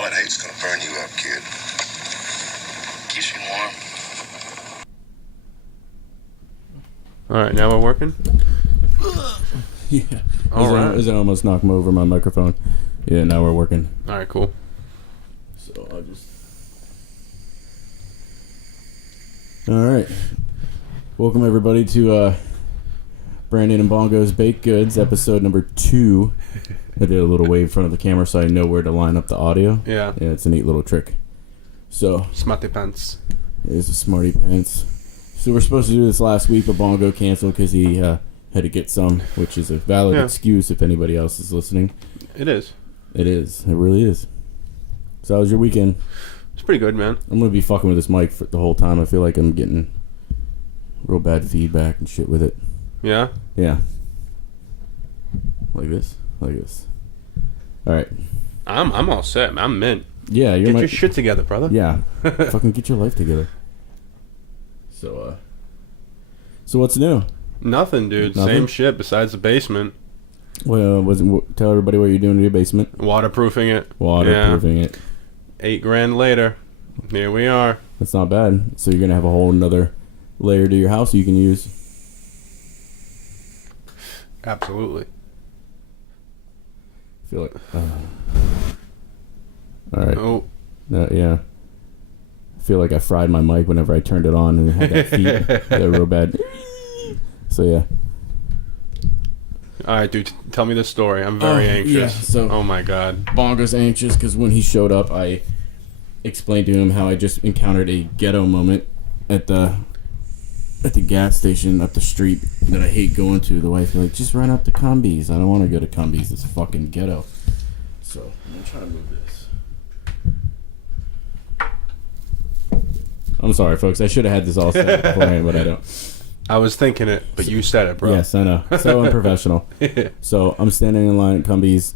All that hate's gonna burn you up, kid. Keeps you warm. All right, now we're working? Yeah. All right. As I almost knocked me over my microphone. Yeah, now we're working. All right, cool. So I'll just... All right. Welcome, everybody, to Brandon and Bongo's Baked Goods, episode number 2. I did a little wave in front of the camera so I know where to line up the audio. Yeah. Yeah, it's a neat little trick. So... Smarty pants. It is a smarty pants. So we're supposed to do this last week, but Bongo canceled because he had to get some, which is a valid excuse if anybody else is listening. It is. It is. It really is. So how was your weekend? It's pretty good, man. I'm going to be fucking with this mic for the whole time. I feel like I'm getting real bad feedback and shit with it. Yeah? Yeah. Like this. Like this. All right. I'm all set, man. I'm mint. Yeah, Get your shit together, brother. Yeah. Fucking get your life together. So what's new? Nothing, dude. Nothing? Same shit besides the basement. Well, tell everybody what you're doing in your basement. Waterproofing it. Waterproofing it. $8,000 later. Here we are. That's not bad. So you're gonna have a whole another layer to your house you can use. Absolutely. I feel like. All right. Oh. Yeah. I feel like I fried my mic whenever I turned it on and it had that feed. That real bad. So yeah. All right, dude. Tell me the story. I'm very anxious. Yeah, so oh my god. Bongo's anxious because when he showed up, I explained to him how I just encountered a ghetto moment at the gas station up the street that I hate going to. The wife was like, just run up to Cumbies. I don't want to go to Cumbies. It's fucking ghetto. So I'm trying to move this. I'm sorry, folks. I should have had this all set beforehand, but I don't. I was thinking it, but you said it, bro. Yes, I know. So unprofessional. So I'm standing in line at Cumbies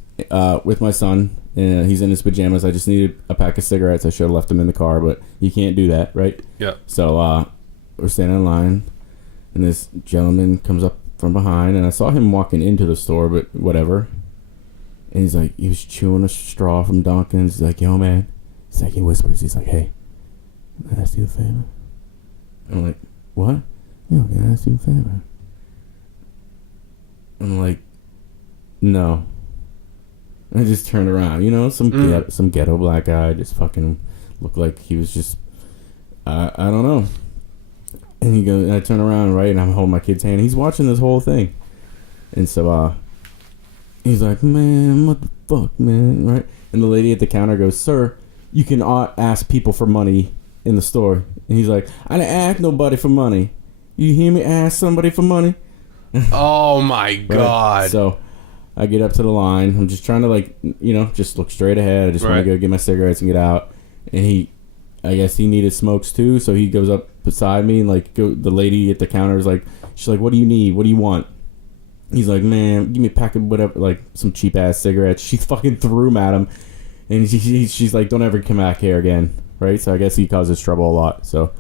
with my son, and he's in his pajamas. I just needed a pack of cigarettes. I should have left them in the car, but you can't do that, right? Yeah. So we're standing in line, and this gentleman comes up from behind, and I saw him walking into the store, but whatever. And he's like, he was chewing a straw from Dunkin's. He's like, yo, man. He's like, he whispers. He's like, hey, can I ask you a favor? I'm like, what? Yo, can I ask you a favor? I'm like, no. And I just turned around. You know, some ghetto black guy just fucking looked like he was just, I don't know. And he goes, and I turn around, right, and I'm holding my kid's hand. He's watching this whole thing. And so, he's like, man, what the fuck, man, right? And the lady at the counter goes, sir, you can ask people for money in the store. And he's like, I didn't ask nobody for money. You hear me? Ask somebody for money? Oh my god. Right. So I get up to the line. I'm just trying to just look straight ahead. I just want to go get my cigarettes and get out. And I guess he needed smokes too. So he goes up beside me and the lady at the counter is like, she's like, what do you need? What do you want? He's like, man, give me a pack of whatever, like some cheap ass cigarettes. She fucking threw them at him. And she's like, don't ever come back here again. Right? So I guess he causes trouble a lot. So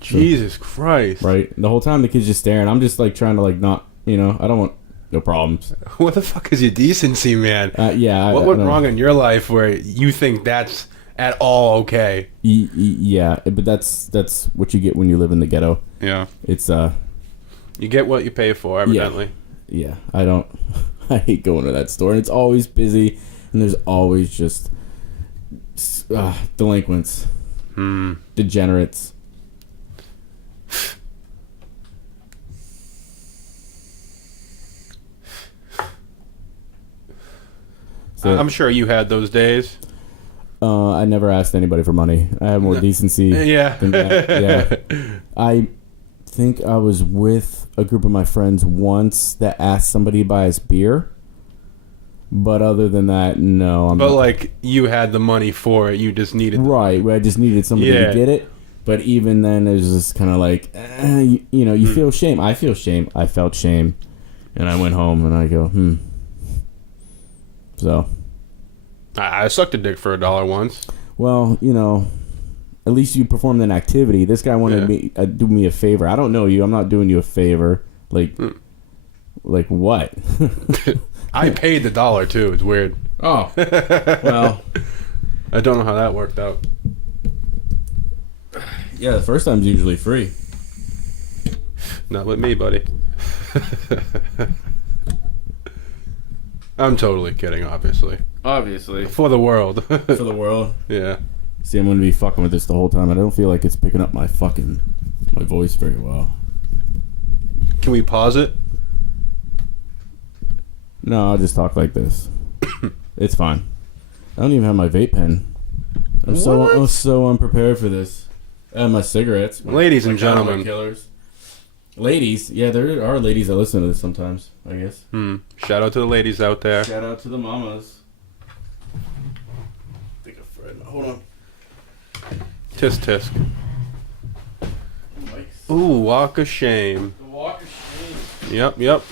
Jesus Christ. Right? The whole time the kid's just staring. I'm just trying to not, I don't want no problems. What the fuck is your decency, man? Yeah. What went wrong in your life where you think that's at all okay? Yeah, but that's what you get when you live in the ghetto. Yeah. It's you get what you pay for, evidently. Yeah. I hate going to that store, and it's always busy, and there's always just delinquents, degenerates. So, I'm sure you had those days. I never asked anybody for money. I have more decency than that. Yeah. I think I was with a group of my friends once that asked somebody to buy us beer. But other than that, no. You had the money for it. You just needed... Right. I just needed somebody to get it. But even then, it was just kind of you feel shame. I feel shame. I felt shame. And I went home and I go, So... I sucked a dick for $1 once. Well, at least you performed an activity. This guy wanted me do me a favor. I don't know you. I'm not doing you a favor. Like what? I paid the $1 too. It's weird. Oh, well, I don't know how that worked out. Yeah, the first time's usually free. Not with me, buddy. I'm totally kidding, obviously. Obviously. For the world. For the world. Yeah. See, I'm going to be fucking with this the whole time. I don't feel like it's picking up my voice very well. Can we pause it? No, I'll just talk like this. It's fine. I don't even have my vape pen. I'm so unprepared for this. And my cigarettes. Ladies and gentlemen. Killers. Ladies, yeah, there are ladies that listen to this sometimes, I guess. Shout out to the ladies out there. Shout out to the mamas. Think of Fred. Hold on. Tisk tisk. Ooh, walk of shame. The walk of shame. Yep.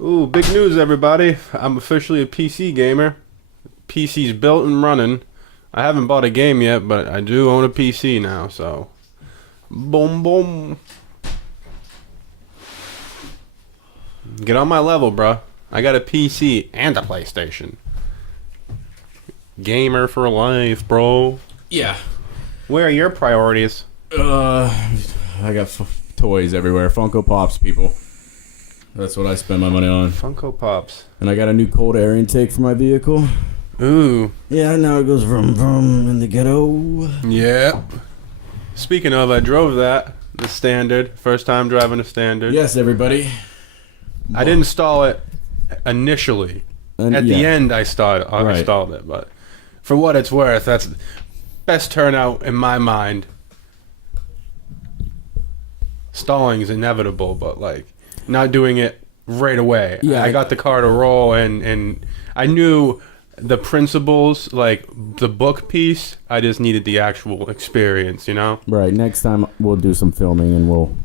Ooh, big news, everybody. I'm officially a PC gamer. PC's built and running. I haven't bought a game yet, but I do own a PC now, so... Boom, boom. Get on my level, bruh. I got a PC and a PlayStation. Gamer for life, bro. Yeah. Where are your priorities? I got toys everywhere. Funko Pops, people. That's what I spend my money on. Funko Pops. And I got a new cold air intake for my vehicle. Ooh. Yeah, now it goes vroom vroom in the ghetto. Yeah. Speaking of, I drove that. The Standard. First time driving a Standard. Yes, everybody. I didn't install it initially. At the end, I installed it. But for what it's worth, that's best turnout in my mind. Stalling is inevitable, but like not doing it right away. Yeah, I got the car to roll, and I knew the principles, like the book piece. I just needed the actual experience, you know. Right. Next time we'll do some filming and we'll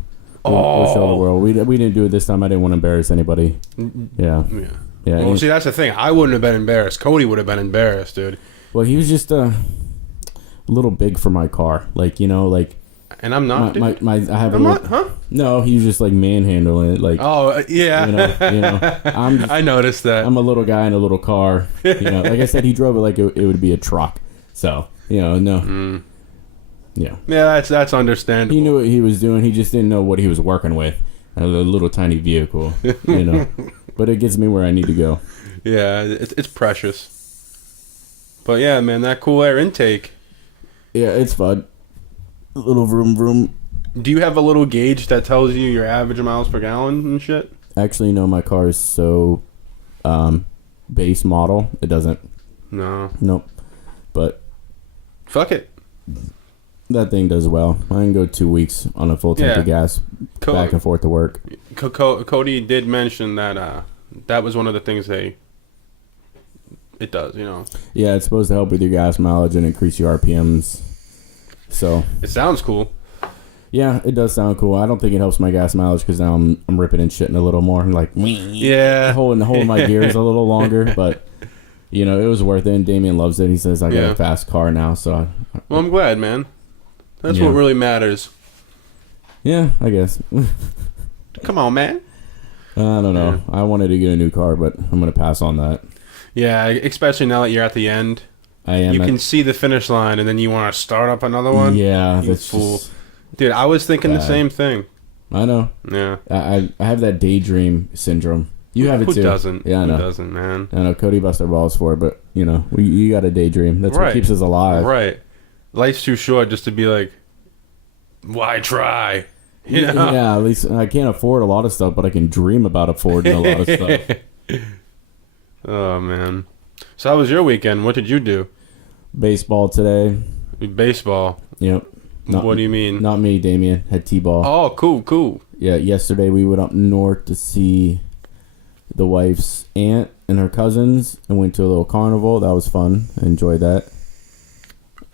show the world. We didn't do it this time. I didn't want to embarrass anybody. Yeah. Well, see, that's the thing. I wouldn't have been embarrassed. Cody would have been embarrassed, dude. Well, he was just a little big for my car, like, you know, like. And I'm not. I have. I'm not, huh? No, he was just like manhandling it, like. Oh yeah. You know. I noticed that. I'm a little guy in a little car. You know, like I said, he drove it like it would be a truck. So no. Yeah. Yeah, that's understandable. He knew what he was doing. He just didn't know what he was working with. A little tiny vehicle, you know. But it gets me where I need to go. Yeah, it's precious. But yeah, man, that cool air intake. Yeah, it's fun. A little vroom vroom. Do you have a little gauge that tells you your average miles per gallon and shit? Actually, no, my car is so base model. It doesn't. No. Nope. But fuck it. That thing does well. I can go 2 weeks on a full tank of gas back and forth to work. Cody did mention that that was one of the things it does, you know. Yeah, it's supposed to help with your gas mileage and increase your RPMs. So it sounds cool. Yeah, it does sound cool. I don't think it helps my gas mileage because now I'm ripping and shitting a little more. I'm like, holding my gears a little longer. But you know, it was worth it. And Damien loves it. He says I got a fast car now. So well, I'm glad, man. That's what really matters. Yeah, I guess. Come on, man. I don't know. I wanted to get a new car, but I'm gonna pass on that. Yeah, especially now that you're at the end. I am. You can see the finish line, and then you want to start up another one. Yeah, you fool. Dude, I was thinking the same thing. I know. Yeah. I have that daydream syndrome. You have it too. Who doesn't? Yeah, I know. Who doesn't, man? I know. Cody busts our balls for it, but you know, you got a daydream. That's what keeps us alive. Right. Life's too short just to be like, why try? You know? Yeah, at least I can't afford a lot of stuff, but I can dream about affording a lot of stuff. Oh, man. So how was your weekend? What did you do? Baseball today. Baseball? Yep. What do you mean? Not me, Damien. Had T-ball. Oh, cool. Yeah, yesterday we went up north to see the wife's aunt and her cousins and went to a little carnival. That was fun. I enjoyed that.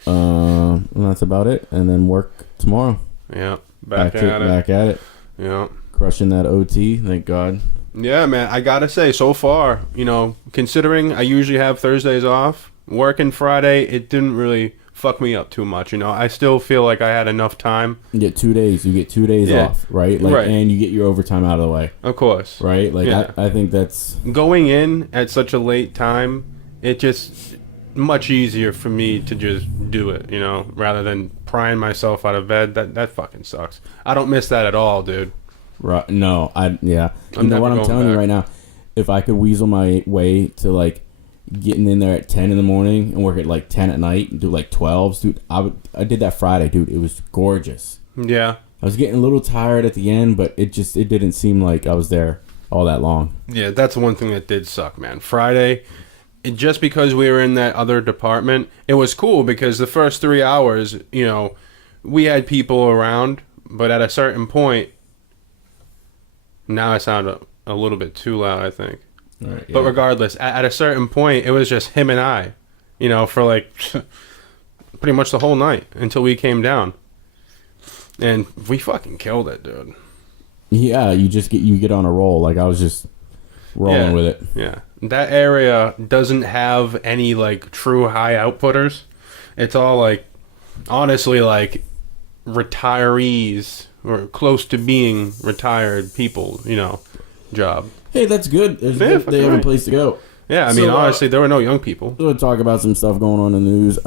And that's about it. And then work tomorrow. Yeah. Back at it. Yeah. Crushing that OT, thank God. Yeah, man. I gotta say, so far, you know, considering I usually have Thursdays off, working Friday, it didn't really fuck me up too much. You know, I still feel like I had enough time. You get 2 days. You get 2 days off, right? Like, Right. And you get your overtime out of the way, Of course. right? Like, Yeah. I think that's Going in at such a late time, it just much easier for me to just do it, you know, rather than prying myself out of bed. That fucking sucks. I don't miss that at all, dude. right. No, yeah. You know never what I'm going telling you back. right now? If I could weasel my way to like getting in there at 10 in the morning and work at like 10 at night and do like 12s, dude, I did that Friday, dude. It was gorgeous. Yeah. I was getting a little tired at the end, but it didn't seem like I was there all that long. Yeah, that's one thing that did suck, man. Friday, just because we were in that other department, it was cool because the first 3 hours, you know, we had people around, but at a certain point, now I sound a little bit too loud, I think. Right, But regardless, at a certain point, it was just him and I, you know, for like pretty much the whole night until we came down. And we fucking killed it, dude. yeah, you get on a roll. Like I was just rolling with it. Yeah. That area doesn't have any like true high outputters. It's all like honestly like retirees or close to being retired people, you know, job. Hey, that's good. There's Yeah, they have a right. place to go. Yeah, I So, mean honestly there were no young people. We'll talk about some stuff going on in the news.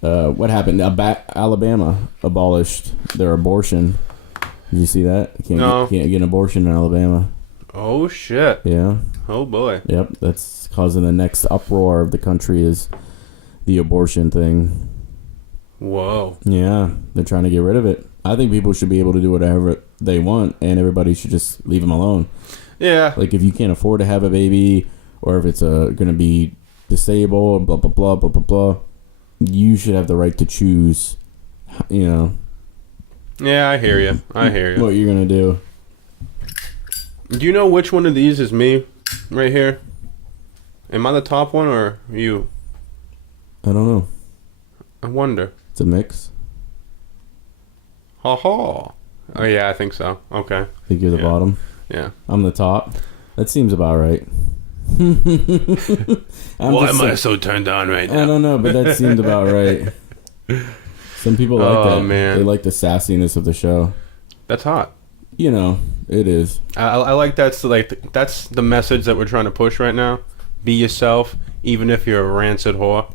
What happened? Alabama abolished their abortion. Did you see that? No. Can't get an abortion in Alabama. Oh shit. Yeah. Oh boy. Yep. That's causing the next uproar of the country is the abortion thing. Whoa. Yeah. They're trying to get rid of it. I think people should be able to do whatever they want, and everybody should just leave them alone. Yeah. Like if you can't afford to have a baby, or if it's going to be disabled, blah blah blah blah blah blah, you should have the right to choose. You know. Yeah, I hear you. I hear you. What you're gonna do? Do you know which one of these is me right here? Am I the top one or you? I don't know. I wonder. It's a mix. Ha ha. Oh yeah, I think so. Okay. I think you're the Yeah. bottom. Yeah. I'm the top. That seems about right. so turned on right I don't know, but that seemed about right. Some people like Oh, that. man. They like the sassiness of the show. That's hot. You know, it is. I like that's like that's the message that we're trying to push right now. Be yourself, even if you're a rancid whore.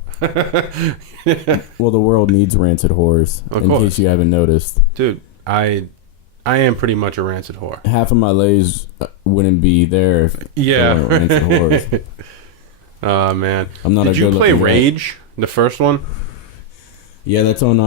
Well, the world needs rancid whores. Of in course. case you haven't noticed, Dude, I am pretty much a rancid whore. half of my lays wouldn't be there if Yeah. there weren't rancid whores. Oh man. I'm not. Did a you play good-looking guy. Rage, the first one? Yeah, that's on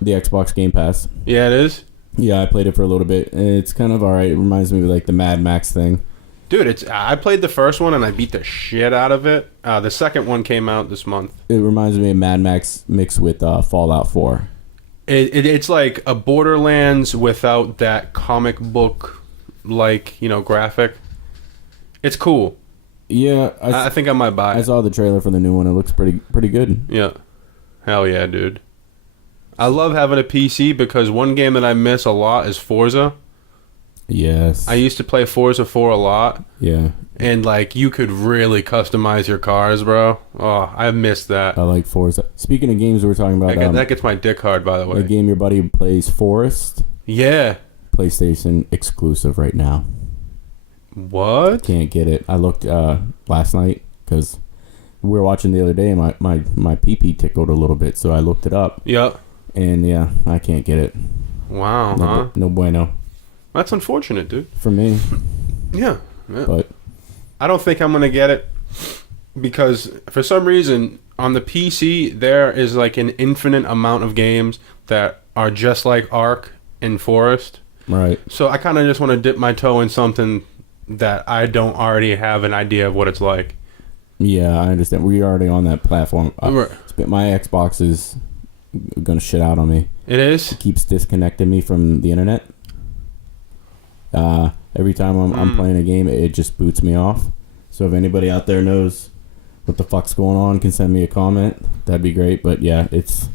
the Xbox Game Pass. Yeah, it is. Yeah, I played it for a little bit. It's kind of alright. It reminds me of like the Mad Max thing. Dude, I played the first one and I beat the shit out of it. The second one came out this month. It reminds me of Mad Max mixed with Fallout 4. It's like a Borderlands without that comic book like, you know, graphic. It's cool. Yeah, I think I might buy I it. saw the trailer for the new one. It looks pretty good. Yeah. Hell yeah, dude. I love having a PC because one game that I miss a lot is Forza. Yes. I used to play Forza 4 a lot. Yeah, And like you could really customize your cars, bro. Oh, I missed that. I like Forza. Speaking of games, we were talking about That gets my dick hard, by the the way. game your buddy plays, Forest, Yeah. PlayStation exclusive right now. What? Can't get it. I looked last night because we were watching the other day, and my pee-pee tickled a little bit, so I looked it up, Yep. and yeah, I can't get it. Wow, huh? No bueno That's unfortunate, dude. for me, Yeah. but I don't think I'm going to get it because for some reason on the PC there is like an infinite amount of games that are just like Ark and Forest. right. So I kind of just want to dip my toe in something that I don't already have an idea of what it's like. Yeah, I understand. We're already on that platform. Right. My Xbox is gonna shit out on me. It is? It keeps disconnecting me from the internet. Every time I'm playing a game, it just boots me off. So if anybody out there knows what the fuck's going on, can send me a comment. That'd be great. But yeah, it's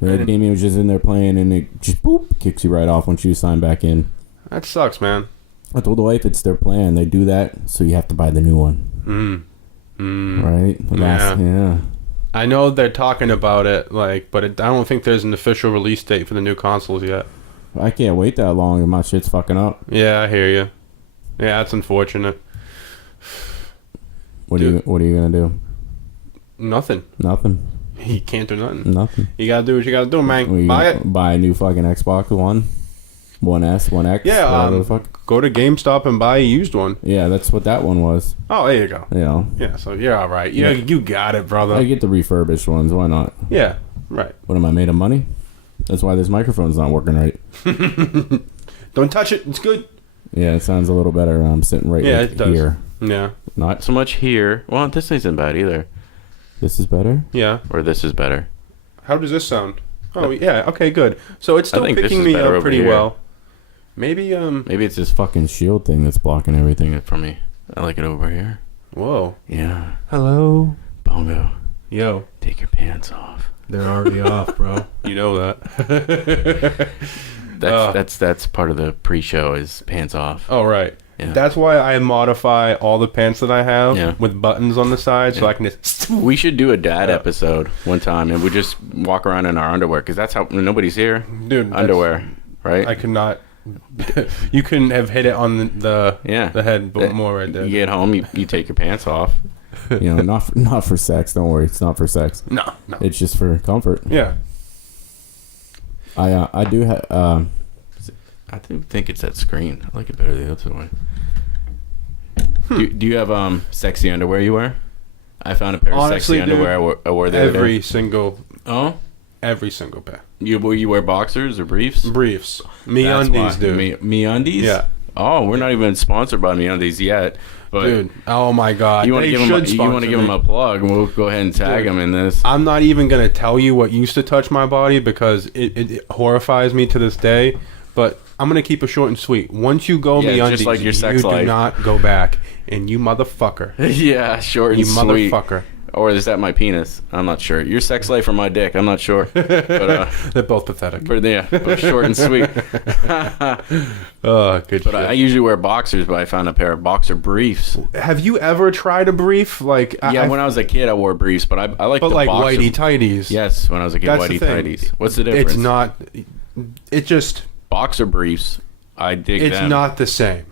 the game was just in there playing, and it just boop kicks you right off once you sign back in. That sucks, man. I told the wife it's their plan. They do that, so you have to buy the new one. Right? Yeah. Yeah. I know they're talking about it, like, but I don't think there's an official release date for the new consoles yet. I can't wait that long and my shit's fucking up. Yeah, I hear you. Yeah, that's unfortunate. What are you gonna do? Nothing. Nothing. You can't do nothing. Nothing. You gotta do what you gotta do, man. Buy it. Buy a new fucking Xbox One. 1S, 1X. Yeah, go to GameStop and buy a used one. Yeah, that's what that one was. Oh, there you go. You know. Yeah, so you're all right. Yeah, you got it, brother. I get the refurbished ones. Why not? Yeah, right. What am I made of money? That's why this microphone's not working right. Don't touch it. It's good. Yeah, it sounds a little better. I'm sitting right it does. here. Yeah. Not so much here. Well, this isn't bad either. This is better? Yeah. Or this is better. How does this sound? Oh, yeah. Okay, good. So it's still I think picking this is me better up over pretty here. well. Maybe, Maybe it's this. Fucking shield thing that's blocking everything. For me, I like it over here. Whoa. Yeah. Hello. Bongo, Yo. take your pants off. They're already off, bro. You know that. That's part of the pre-show is pants off. Oh, right. Yeah. That's why I modify all the pants that I have Yeah. with buttons on the side so Yeah. I can just... We should do a dad Yeah. episode one time, and we just walk around in our underwear because that's how when nobody's here. Dude, Underwear, right? I could not... You couldn't have hit it on the Yeah. head but more right there. You get home, you take your pants off. You know, not for sex. Don't worry, it's not for sex. No. It's just for comfort. Yeah. I do have. I think it's that screen. I like it better the other way. Do you have sexy underwear you wear? I found a pair of Honestly, sexy dude, underwear I wore the other Every day. single pair. You wear boxers or briefs? Briefs. Me That's undies, why. dude. Me undies? Yeah. Oh, we're not even sponsored by Me Undies yet. But Dude, oh my God. you want to give them a plug, and we'll go ahead and tag Dude. them in this. I'm not even going to tell you what used to touch my body because it horrifies me to this day. But I'm going to keep it short and sweet. Once you go Yeah, me just undies, like your sex you life. do not go back. And you motherfucker. Yeah, short and You sweet. motherfucker. Or is that my penis? I'm not sure. Your sex life or my dick? I'm not sure. But They're both pathetic. but short and sweet. Oh, good But shit. I usually wear boxers, but I found a pair of boxer briefs. Have you ever tried a brief? Like, When I was a kid, I wore briefs, but I like but the like boxer. whitey tighties. Yes, when I was a kid, That's the whitey thing. tighties. What's the difference? It's not. It just. Boxer briefs. I dig It's them. not the same.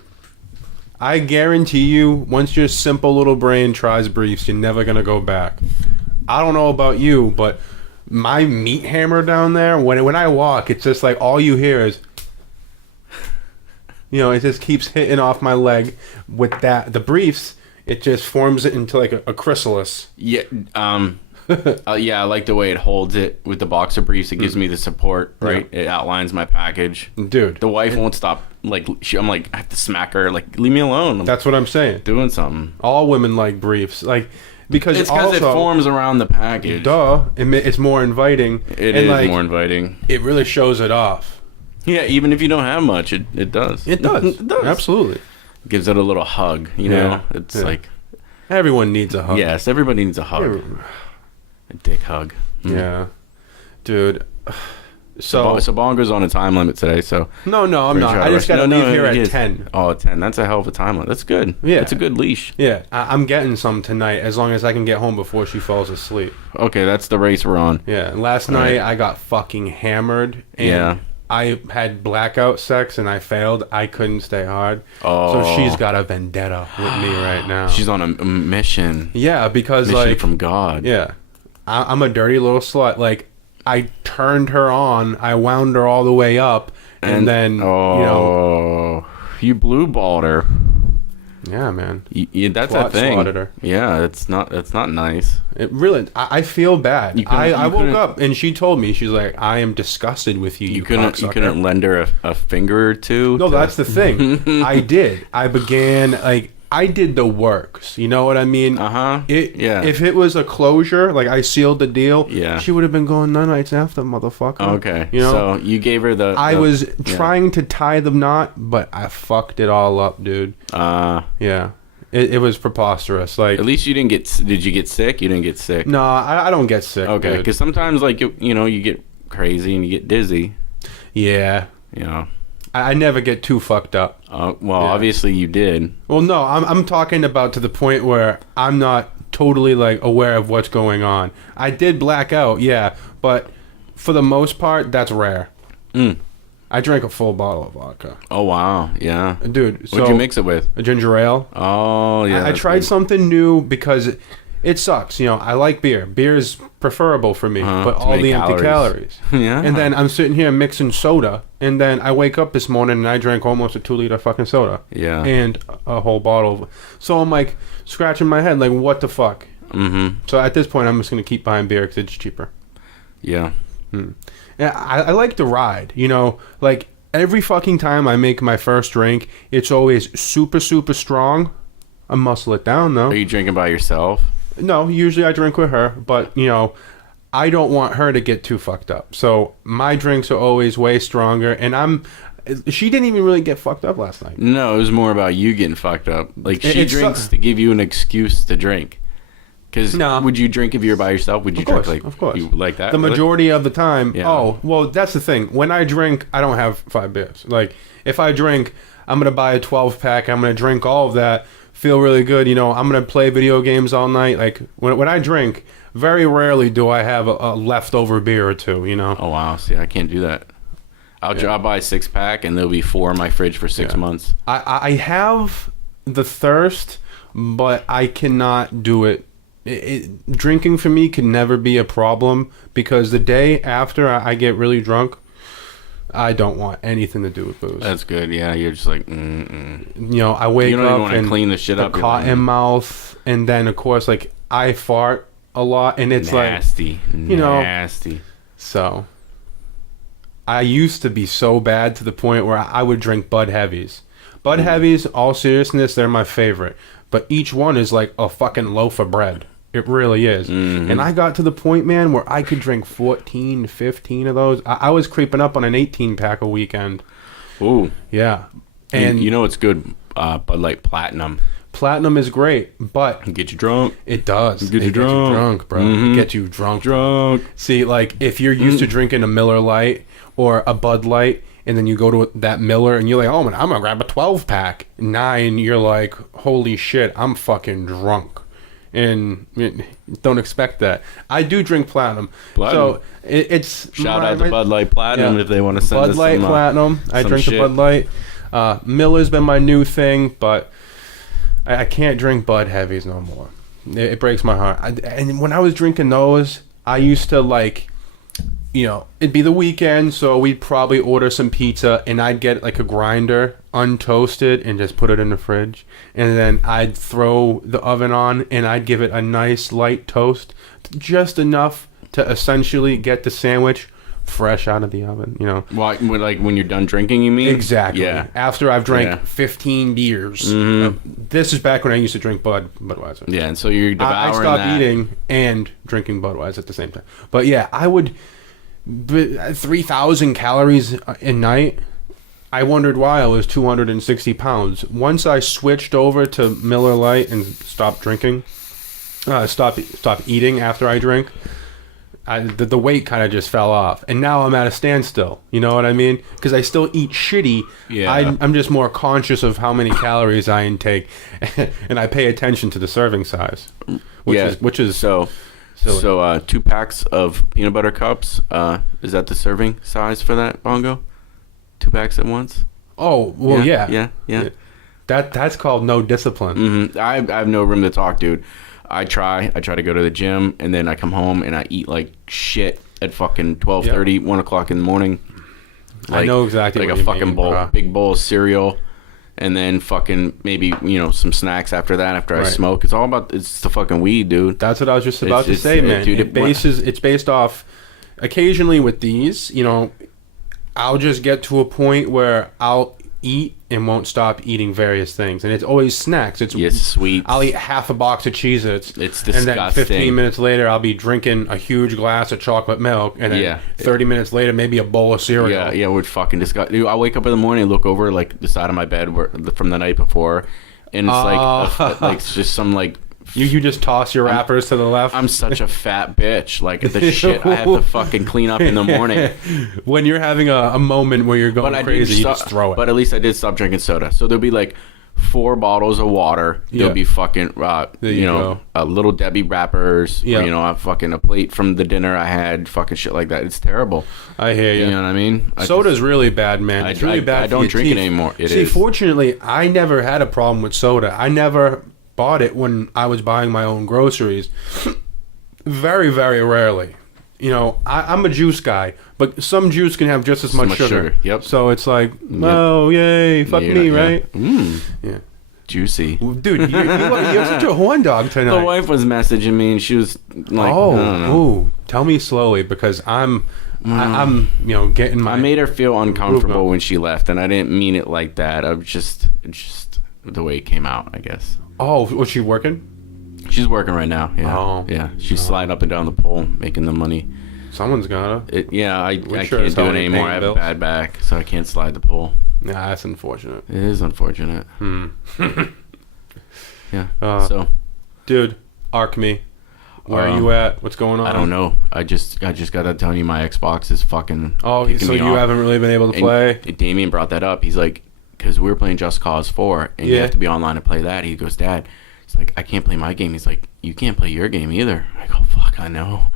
I guarantee you, once your simple little brain tries briefs, you're never gonna go back. I don't know about you, but my meat hammer down there, when I walk, it's just like all you hear is, it just keeps hitting off my leg. With the briefs, it just forms it into like a chrysalis. Yeah, yeah, I like the way it holds it with the boxer briefs. It gives me the support, right? Yeah. It outlines my package. Dude, The wife won't stop. Like, I'm like, I have to smack her. Like, leave me alone. I'm that's what I'm saying. doing something. All women like briefs, because It's because it forms around the package. Duh, it's more inviting. It and is more inviting. It really shows it off. Yeah, even if you don't have much, it does. It does. It does. Absolutely. Gives it a little hug, you know? Yeah. It's Yeah. like, Everyone needs a hug. yes, everybody needs a hug. A dick hug. Mm. Yeah. Dude. So, So Bongo's on a time limit today, so... no, I'm We're not. trying I to just rush- got to leave here he at is. 10. Oh, 10. That's a hell of a time limit. That's good. Yeah. That's a good leash. Yeah, I'm getting some tonight as long as I can get home before she falls asleep. Okay, that's the race we're on. Yeah, last All night right. I got fucking hammered. And Yeah. I had blackout sex and I failed. I couldn't stay hard. Oh. So she's got a vendetta with me right now. She's on a mission. Yeah, because Mission from God. Yeah. I'm a dirty little slut. Like, I turned her on, I wound her all the way up, and then, you blue balled her. yeah, man. That's Twat a thing. swatted her. Yeah, that's not nice. It really, I feel bad. You couldn't- I you woke couldn't- up, and she told me, she's like, I am disgusted with you, You couldn't cocksucker." lend her a finger or two. No, that's the thing. I did. I began, I did the works. You know what I mean? Uh-huh. Yeah. If it was a closure, like I sealed the deal, Yeah. she would have been going 9 nights after, motherfucker. Okay. You know? So you gave her I was trying to tie the knot, but I fucked it all up, dude. Yeah. It was preposterous. Like, At least you didn't get... Did you get sick? You didn't get sick. no, I don't get sick. Okay. dude. Because sometimes, like, you get crazy and you get dizzy. Yeah. You know. I never get too fucked up. Well, Yeah. obviously you did. Well, no, I'm talking about to the point where I'm not totally like aware of what's going on. I did black out, yeah, but for the most part, that's rare. I drank a full bottle of vodka. Oh wow, yeah, dude. So what'd you mix it with? A ginger ale. Oh yeah, I tried something new because it sucks. You know, I like beer. Beer is preferable for me, but all the empty calories. Yeah. And then I'm sitting here mixing soda, and then I wake up this morning and I drank almost a 2-liter fucking soda. Yeah. And a whole bottle. So I'm like scratching my head, like, what the fuck? So at this point, I'm just gonna keep buying beer because it's cheaper. Yeah. Yeah, I like the ride. You know, like every fucking time I make my first drink, it's always super, super strong. I muscle it down though. Are you drinking by yourself? No, usually I drink with her, but you know, I don't want her to get too fucked up. So my drinks are always way stronger, and she didn't even really get fucked up last night. No, it was more about you getting fucked up. Like she drinks to give you an excuse to drink. Because would you drink if you were by yourself? Would you drink like, of course, you like that? The majority of the time. Yeah. Oh, well, that's the thing. When I drink, I don't have 5 beers. Like if I drink, I'm gonna buy a 12-pack. I'm gonna drink all of that. Feel really good. You know, I'm gonna play video games all night. Like when I drink, very rarely do I have a leftover beer or two. You know. Oh wow! See, I can't do that. I'll buy a 6-pack and there'll be 4 in my fridge for 6 months. I have the thirst, but I cannot do it. Drinking for me can never be a problem because the day after I get really drunk, I don't want anything to do with booze. That's good. Yeah, you're just like, You know, I wake you don't up even want to and clean the shit up. Cotton mouth, and then of course, like I fart a lot, and it's nasty, you know, nasty. So I used to be so bad to the point where I would drink Bud Heavies. Bud Heavies, all seriousness, they're my favorite. But each one is like a fucking loaf of bread. It really is. And I got to the point, man, where I could drink 14, 15 of those. I was creeping up on an 18-pack a weekend. Ooh. Yeah. And you know it's good, Bud Light Platinum. Platinum is great, but Get you drunk. it does. Get you drunk. Bro. It gets you drunk. See, like, if you're used to drinking a Miller Lite or a Bud Light, and then you go to that Miller, and you're like, oh, man, I'm going to grab a 12-pack. 9, you're like, holy shit, I'm fucking drunk. And don't expect that. I do drink Platinum. So it's... Shout out to Bud Light Platinum if they want to send us Bud Light Platinum. I drink the Bud Light. Miller's been my new thing, but I can't drink Bud Heavies no more. It breaks my heart. And when I was drinking those, I used to like... You know, it'd be the weekend, so we'd probably order some pizza, and I'd get like a grinder, untoasted, and just put it in the fridge. And then I'd throw the oven on, and I'd give it a nice light toast, just enough to essentially get the sandwich fresh out of the oven, you know. Well, like when you're done drinking, you mean? Exactly. Yeah. After I've drank 15 beers. This is back when I used to drink Budweiser. Yeah, and so you're devouring I stopped eating and drinking Budweiser at the same time. But yeah, I would... 3,000 calories a night. I wondered why I was 260 pounds. Once I switched over to Miller Lite and stopped drinking, stopped eating after I drink, the weight kind of just fell off. And now I'm at a standstill. You know what I mean? Because I still eat shitty. Yeah. I'm just more conscious of how many calories I intake, and I pay attention to the serving size, which is so. So 2 packs of peanut butter cups. Is that the serving size for that, Bongo? 2 packs at once? Oh, well, yeah. That's called no discipline. I have no room to talk, dude. I try to go to the gym, and then I come home and I eat like shit at fucking 12:30, 1 o'clock in the morning. Like, I know exactly like what a you fucking mean, bowl, bro. big bowl of cereal. And then fucking maybe, you know, some snacks after that, after I smoke. It's the fucking weed, dude. That's what I was just about to say, man. Dude, it's based off, occasionally with these, you know, I'll just get to a point where I'll eat and won't stop eating various things. And it's always snacks. It's sweet. I'll eat half a box of Cheez-Its. It's disgusting. And then 15 minutes later, I'll be drinking a huge glass of chocolate milk. And then 30 minutes later, maybe a bowl of cereal. Yeah, we're fucking disgusting. Dude, I wake up in the morning and look over, like, the side of my bed from the night before. And it's like it's just some, like... You just toss your wrappers to the left? I'm such a fat bitch. Like, the shit I have to fucking clean up in the morning. When you're having a moment where you're going crazy, you just throw it. But at least I did stop drinking soda. So there'll be, like, 4 bottles of water. There'll be fucking, little Debbie wrappers. Yeah. A plate from the dinner I had. Fucking shit like that. It's terrible. I hear you. You know what I mean? Soda's really bad, man. It's really bad. I don't drink it anymore. See, fortunately, I never had a problem with soda. I never bought it when I was buying my own groceries. Very, very rarely. I'm a juice guy, but some juice can have just as much sugar. Yep. So it's like, oh, yay, fuck me, right? Yeah. Juicy. Dude, you're such a horn dog tonight. The wife was messaging me, and she was like, tell me slowly, because I'm getting my... I made her feel uncomfortable when she left, and I didn't mean it like that. It's just the way it came out, I guess. Oh, was she working? She's working right now. Yeah. Oh. Yeah. She's sliding up and down the pole, making the money. Someone's gotta. I can't do it anymore. I have a bad back, so I can't slide the pole. Nah, that's unfortunate. It is unfortunate. Yeah. So, dude, arc me. Where are you at? What's going on? I don't know. I just got to tell you, my Xbox is fucking. Oh, so you haven't really been able to play? Damien brought that up. He's like, because we were playing Just Cause 4, and you have to be online to play that. He goes, Dad. Like, I can't play my game. He's like, you can't play your game either. I go, fuck, I know,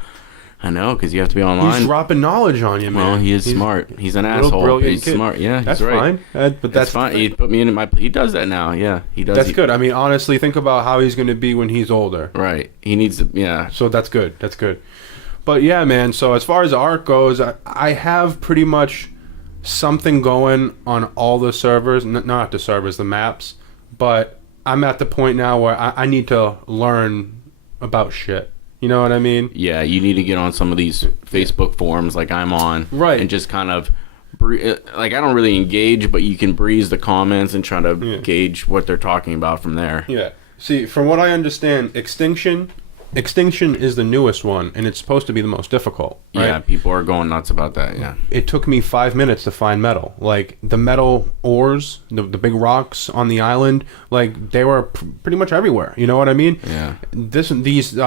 because you have to be online. He's dropping knowledge on you, man. Well, he's smart. He's an asshole. He's kid. Smart. Yeah, that's he's right. Fine. But that's fine. He put me in he does that now. Yeah, he does. That's good. I mean, honestly, think about how he's going to be when he's older. Right. He needs to. Yeah. So that's good. That's good. But yeah, man. So as far as ARC goes, I have pretty much something going on all the servers. Not the servers, the maps, but. I'm at the point now where I need to learn about shit. You know what I mean? Yeah, you need to get on some of these Facebook forums like I'm on. Right. And just kind of, I don't really engage, but you can breeze the comments and try to gauge what they're talking about from there. Yeah. See, from what I understand, Extinction is the newest one, and it's supposed to be the most difficult. Right? Yeah, people are going nuts about that, yeah. It took me 5 minutes to find metal. Like, the metal ores, the big rocks on the island, like, they were pretty much everywhere. You know what I mean? Yeah. These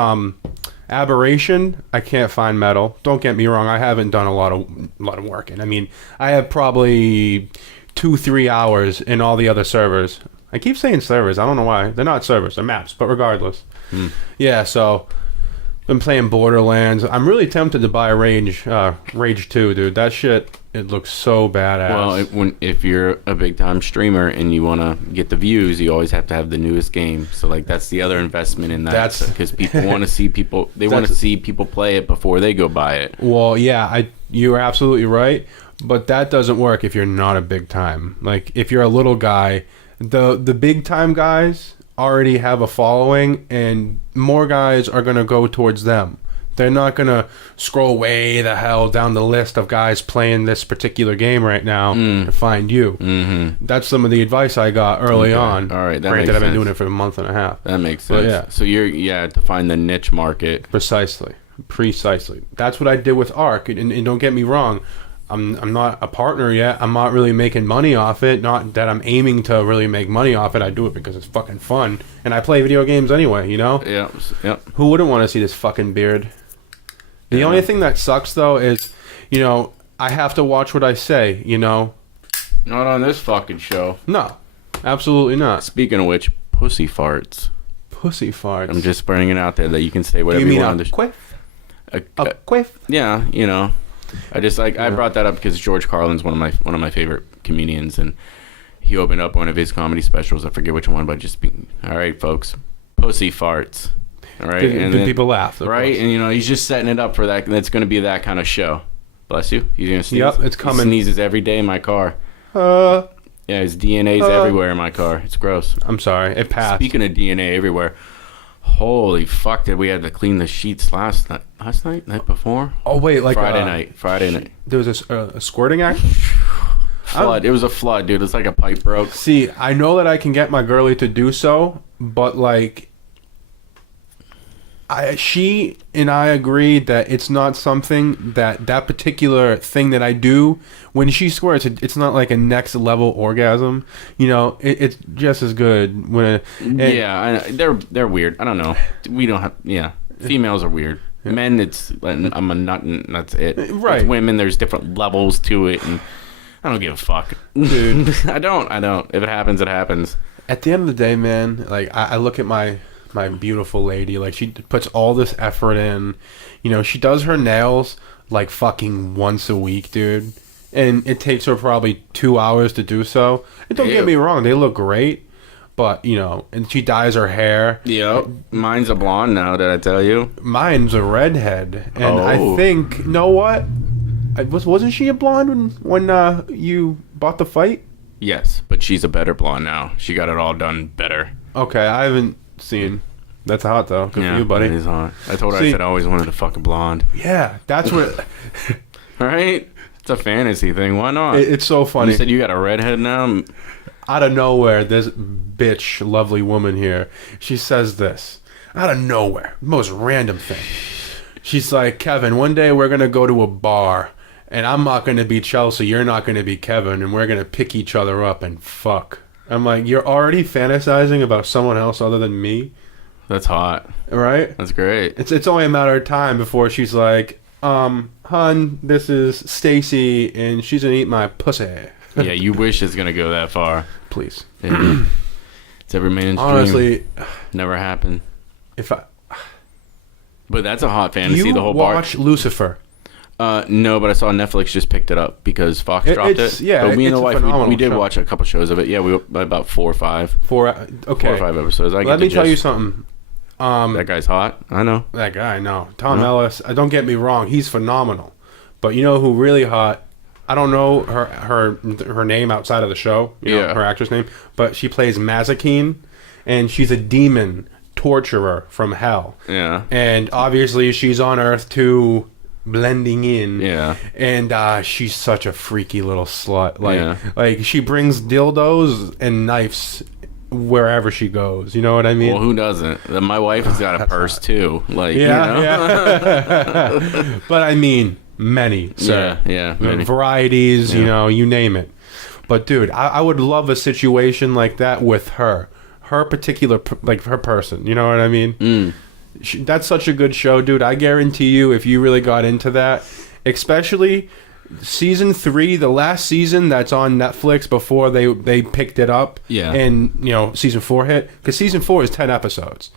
Aberration, I can't find metal. Don't get me wrong, I haven't done a lot of work in. I mean, I have probably 2-3 hours in all the other servers. I keep saying servers. I don't know why. They're not servers. They're maps. But regardless. Yeah, so been playing Borderlands. I'm really tempted to buy Rage 2, dude. That shit, it looks so badass. Well, if you're a big-time streamer and you want to get the views, you always have to have the newest game. So, like, that's the other investment in that. That's because people want to see people. They want to see people play it before they go buy it. Well, yeah, you're absolutely right. But that doesn't work if you're not a big time. Like, if you're a little guy, the big time guys already have a following, and more guys are going to go towards them. They're not going to scroll way the hell down the list of guys playing this particular game right now to find you. Mm-hmm. That's some of the advice I got early on. All right, that Granted, makes I've been sense. doing it for a month and a half. That makes sense. Yeah. So you're to find the niche market. Precisely. That's what I did with ARC. And don't get me wrong, I'm not a partner yet. I'm not really making money off it. Not that I'm aiming to really make money off it. I do it because it's fucking fun. And I play video games anyway, you know? Yeah. Who wouldn't want to see this fucking beard? The only thing that sucks, though, is, I have to watch what I say, Not on this fucking show. No, absolutely not. Speaking of which, pussy farts. Pussy farts. I'm just bringing it out there that you can say whatever you you mean want. A quiff? A quiff? Yeah, I just I brought that up because George Carlin's one of my favorite comedians, and he opened up one of his comedy specials. I forget which one, but all right, folks, pussy farts. All right, Did people laugh? Right, and he's just setting it up for that. And it's going to be that kind of show. Bless you. He's gonna sneeze. Yep, it's coming. He sneezes every day in my car. Yeah, his DNA's everywhere in my car. It's gross. I'm sorry, it passed. Speaking of DNA everywhere. Holy fuck! Did we have to clean the sheets last night before? Oh wait, like Friday night. There was a squirting act. Flood. It was a flood, dude. It's like a pipe broke. See, I know that I can get my girlie to do so, but like, she and I agreed that it's not something that particular thing that I do when she squirts. It's not like a next level orgasm. It's just as good when. They're weird. I don't know. We don't have. Yeah, females are weird. Yeah. Men, I'm a nut and that's it. Right. With women, there's different levels to it, and I don't give a fuck, dude. I don't. If it happens, it happens. at the end of the day, man, like I look at my beautiful lady, like she puts all this effort in. You know, she does her nails like fucking once a week, dude. And it takes her probably 2 hours to do so. And don't get me wrong, they look great. But, you know, and she dyes her hair. Yep. Mine's a blonde now, did I tell you? Mine's a redhead. And I think, you know what? Wasn't she a blonde when you bought the fight? Yes, but she's a better blonde now. She got it all done better. Okay, I haven't seen. That's hot, though. Good for you, buddy. It is hot. I told her I said I always wanted to fuck a blonde. Yeah, that's what... Right? It's a fantasy thing. Why not? It's so funny. You said you got a redhead now? Out of nowhere, this bitch, lovely woman here, she says this. Out of nowhere. Most random thing. She's like, Kevin, one day we're going to go to a bar, and I'm not going to be Chelsea, you're not going to be Kevin, and we're going to pick each other up and fuck. I'm like, you're already fantasizing about someone else other than me? That's hot. Right? That's great. It's only a matter of time before she's like, hun, this is Stacy, and she's going to eat my pussy. Yeah, you wish it's going to go that far. Please. Yeah. It's every man's Honestly, dream. Never happened. But that's a hot fantasy, you the whole bar. watch Lucifer? No, but I saw Netflix just picked it up because Fox dropped it. Yeah, but me and the wife, we did show. watch a couple shows of it. Yeah, we about 4 or 5. 4 or 5 episodes. Let me tell you something. That guy's hot. I know. That guy, no. Tom Ellis, don't get me wrong, he's phenomenal. But you know who really hot? I don't know her name outside of the show, her actress name, but she plays Mazikeen, and she's a demon torturer from hell. Yeah. And obviously she's on Earth too, blending in. Yeah. And she's such a freaky little slut. Like she brings dildos and knives wherever she goes. You know what I mean? Well, who doesn't? My wife has got a purse too. Like, yeah. But I mean, many, sir. Yeah, many. Varieties, you name it. But dude, I would love a situation like that with her particular, like her person. You know what I mean? That's such a good show, dude. I guarantee you, if you really got into that, especially season 3, the last season that's on Netflix before they picked it up, and season 4 hit, because season 4 is 10 episodes.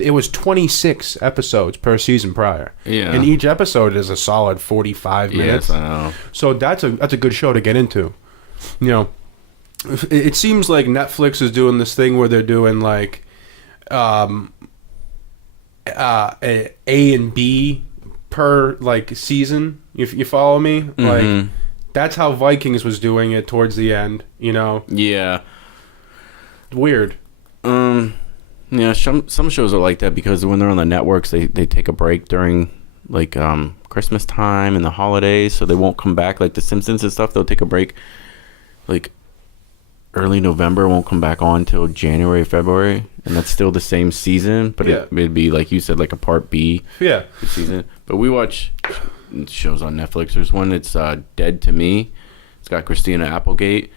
It was 26 episodes per season prior. Yeah. And each episode is a solid 45 minutes. Yes, I know. So that's a good show to get into. It seems like Netflix is doing this thing where they're doing like A and B per like season. If you follow me, like that's how Vikings was doing it towards the end. Yeah. Weird. Yeah, some shows are like that because when they're on the networks, they take a break during like Christmas time and the holidays, so they won't come back. Like The Simpsons and stuff, they'll take a break like early November, won't come back on till January, February, and that's still the same season, but it'd be like you said, like a part B season. But we watch shows on Netflix. There's one that's Dead to Me. It's got Christina Applegate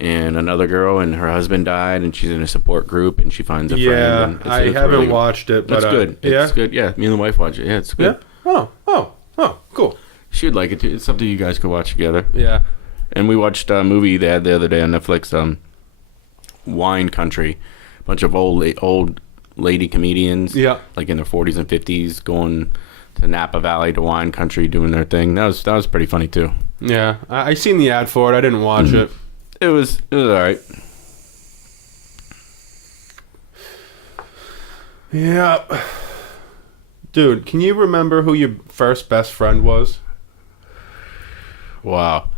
and another girl, and her husband died, and she's in a support group, and she finds a friend. Yeah, I haven't really watched it, but it's good. It's good. Yeah, me and the wife watch it. Yeah, it's good. Yeah. Oh, cool. She would like it too. It's something you guys could watch together. Yeah. And we watched a movie they had the other day on Netflix, Wine Country. A bunch of old lady comedians, like in their 40s and 50s, going to Napa Valley to Wine Country, doing their thing. That was pretty funny too. Yeah, I seen the ad for it. I didn't watch it. It was all right. Yeah. Dude, can you remember who your first best friend was? Wow.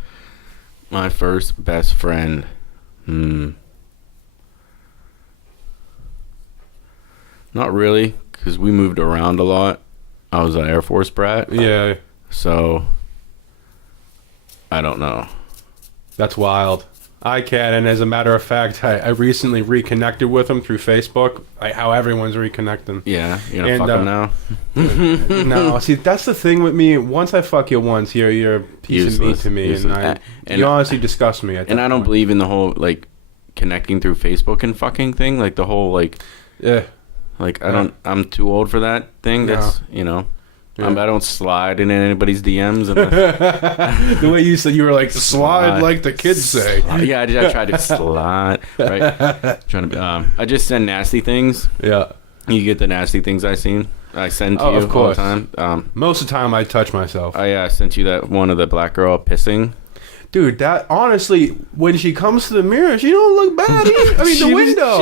My first best friend. Not really, because we moved around a lot. I was an Air Force brat. Yeah. So, I don't know. That's wild. I can, and as a matter of fact, I recently reconnected with him through Facebook. How everyone's reconnecting. Yeah, you're gonna fuck him now? No, see, that's the thing with me. Once I fuck you once, you're a piece of meat to me, and you honestly disgust me. And I don't believe in the whole like connecting through Facebook and fucking thing. Like the whole like, like I'm too old for that thing. That's Yeah. I don't slide in anybody's DMs. The way you said you were like slide like the kids say. Yeah, I try to slide. Right. Trying to. I just send nasty things. Yeah. You get the nasty things I send to you of course. all the time. Most of the time I touch myself. I sent you that one of the black girl pissing. Dude, that honestly, when she comes to the mirror, she don't look bad. I mean, the window.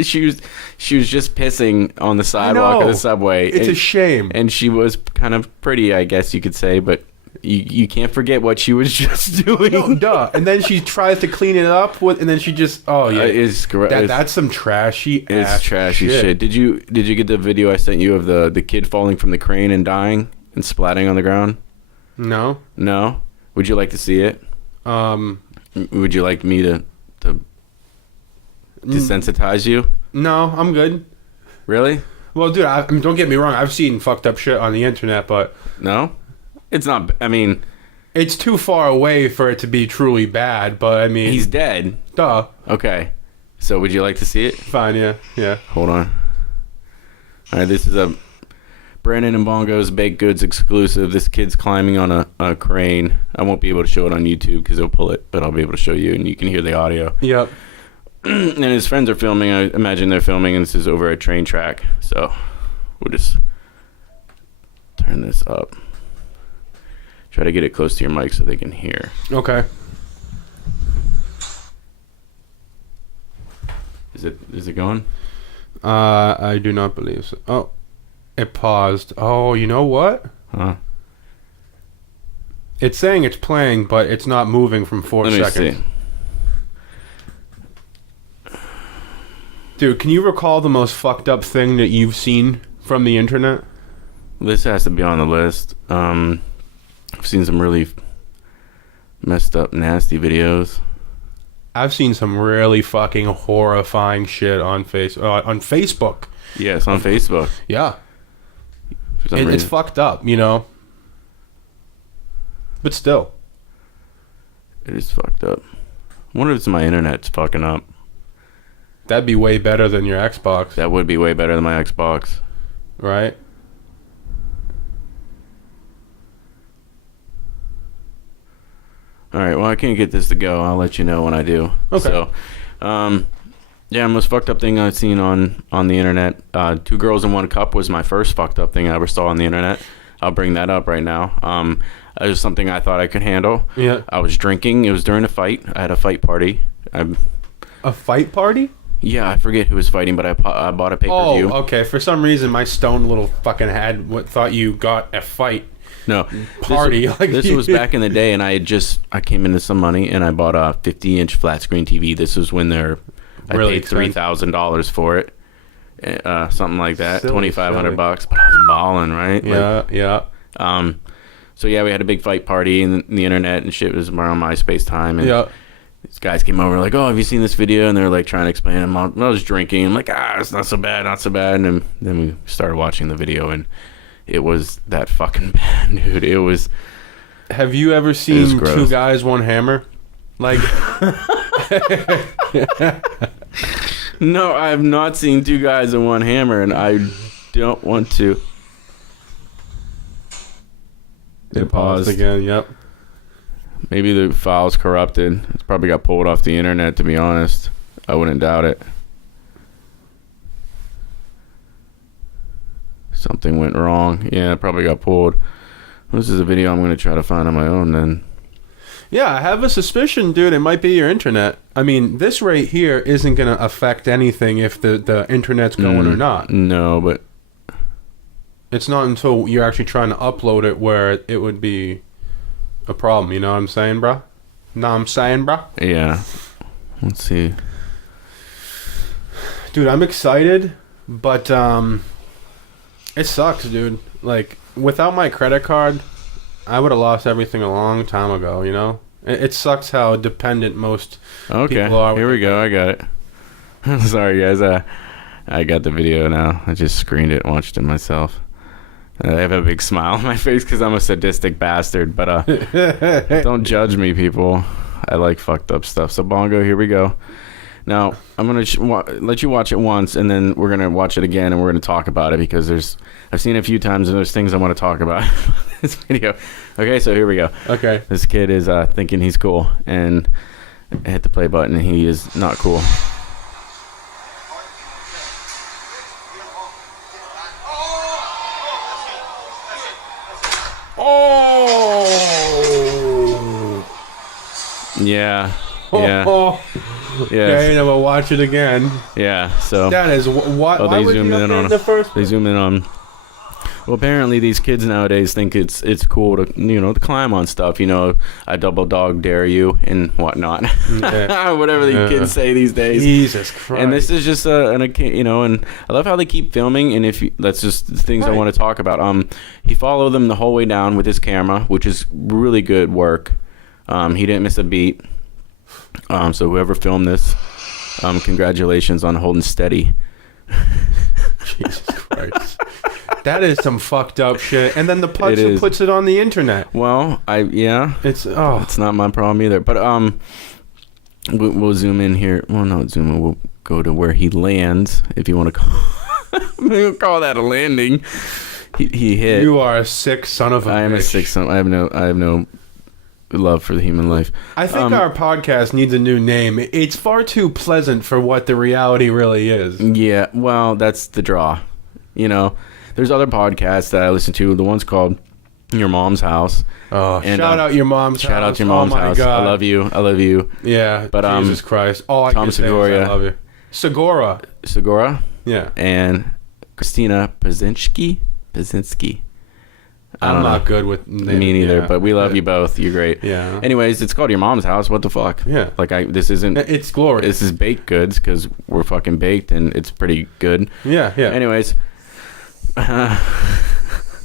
She was just pissing on the sidewalk of the subway. It's a shame. And she was kind of pretty, I guess you could say, but you can't forget what she was just doing. No, duh. And then she tries to clean it up with, and then she just, it's that's some trashy ass trashy shit. Did you get the video I sent you of the kid falling from the crane and dying and splatting on the ground? No. No. Would you like to see it? Would you like me to desensitize you? No, I'm good. Really? Well, dude, I mean, don't get me wrong. I've seen fucked up shit on the internet, but no, it's not. I mean, it's too far away for it to be truly bad. But I mean, he's dead. Duh. Okay. So, would you like to see it? Fine. Yeah. Hold on. All right. This is a Brandon and Bongo's baked goods exclusive. This kid's climbing on a crane. I won't be able to show it on YouTube because they'll pull it, but I'll be able to show you, and you can hear the audio. Yep. And his friends are filming. I imagine they're filming, and this is over a train track. So we'll just turn this up. Try to get it close to your mic so they can hear. Okay. Is it going? I do not believe so. Oh. It paused. Oh, you know what? Huh? It's saying it's playing, but it's not moving from 4 seconds. Let me see. Dude, can you recall the most fucked up thing that you've seen from the internet? This has to be on the list. I've seen some really messed up, nasty videos. I've seen some really fucking horrifying shit on Facebook. Yes, on Facebook. Yeah. It's fucked up, you know. But still. It is fucked up. I wonder if it's my internet's fucking up. That'd be way better than your Xbox. That would be way better than my Xbox. Right? Alright, well, I can't get this to go. I'll let you know when I do. Okay. So, yeah, most fucked up thing I've seen on the internet. 2 Girls in 1 Cup was my first fucked up thing I ever saw on the internet. I'll bring that up right now. It was something I thought I could handle. Yeah. I was drinking. It was during a fight. I had a fight party. A fight party? Yeah, I forget who was fighting, but I bought a pay-per-view. Oh, okay. For some reason, my stone little fucking head thought you got a fight No. party. This was back in the day, and I came into some money, and I bought a 50-inch flat screen TV. This was when I paid $3,000 for it, something like that, $2,500. But I was balling, right? Yeah. So yeah, we had a big fight party in the internet and shit. It was around MySpace time, and these guys came over like, "Oh, have you seen this video?" And they're like trying to explain it. I was drinking. I'm like, "It's not so bad, not so bad." And then we started watching the video, and it was that fucking bad, dude. It was. Have you ever seen 2 Guys, 1 Hammer? Like. No, I have not seen 2 Guys and 1 Hammer, and I don't want to. It paused again. Yep. Maybe the file's corrupted. It's probably got pulled off the internet, to be honest. I wouldn't doubt it. Something went wrong. Yeah, it probably got pulled. This is a video I'm going to try to find on my own then. Yeah, I have a suspicion, dude, it might be your internet. I mean, this right here isn't going to affect anything if the internet's going or not. No, but... It's not until you're actually trying to upload it where it would be a problem, you know what I'm saying, bro? Yeah. Let's see. Dude, I'm excited, but it sucks, dude. Like, without my credit card, I would have lost everything a long time ago, you know? It sucks how dependent most people are. Here we go. I got it. Sorry, guys. I got the video now. I just screened it and watched it myself. I have a big smile on my face because I'm a sadistic bastard, but don't judge me, people. I like fucked up stuff. So, Bongo, here we go. Now, I'm going to let you watch it once, and then we're going to watch it again, and we're going to talk about it, because I've seen it a few times, and there's things I want to talk about in this video. Okay, so here we go. Okay. This kid is thinking he's cool, and I hit the play button, and he is not cool. Oh! Yeah. Yeah. Oh. Yeah. Okay, now we'll watch it again. Yeah. So. That is why. Oh, Why they was zoomed he up in there on in the first They place? zoom in on. Well, apparently these kids nowadays think it's cool to to climb on stuff. I double dog dare you and whatnot. Yeah. Whatever the kids say these days. Jesus Christ. And this is just and I love how they keep filming. And that's just the things I Right. want to talk about. He followed them the whole way down with his camera, which is really good work. He didn't miss a beat. So whoever filmed this, congratulations on holding steady. Jesus Christ. That is some fucked up shit. And then the putz It who is. puts it on the internet. Well, It's it's not my problem either. But we'll zoom in here. Well, not zoom in. We'll go to where he lands, if you want to we'll call that a landing. He hit. You are a sick son of a I am a bitch. sick son. I have no love for the human life. I think our podcast needs a new name. It's far too pleasant for what the reality really is. Yeah, well, that's the draw. There's other podcasts that I listen to. The one's called Your Mom's House. Oh, And, shout out your mom's house. Shout out to your mom's oh my house. God. I love you. Yeah, But, Jesus Christ. All I Tom can say is Segura. I love you. Segura. Segura Yeah. and Christina Pazinski. I I'm don't know. not good with names. Me neither, Yeah. but we love you both. You're great. Yeah. Anyways, it's called Your Mom's House. What the fuck? Yeah. Like this isn't. It's glorious. This is baked goods because we're fucking baked and it's pretty good. Yeah, yeah. Anyways,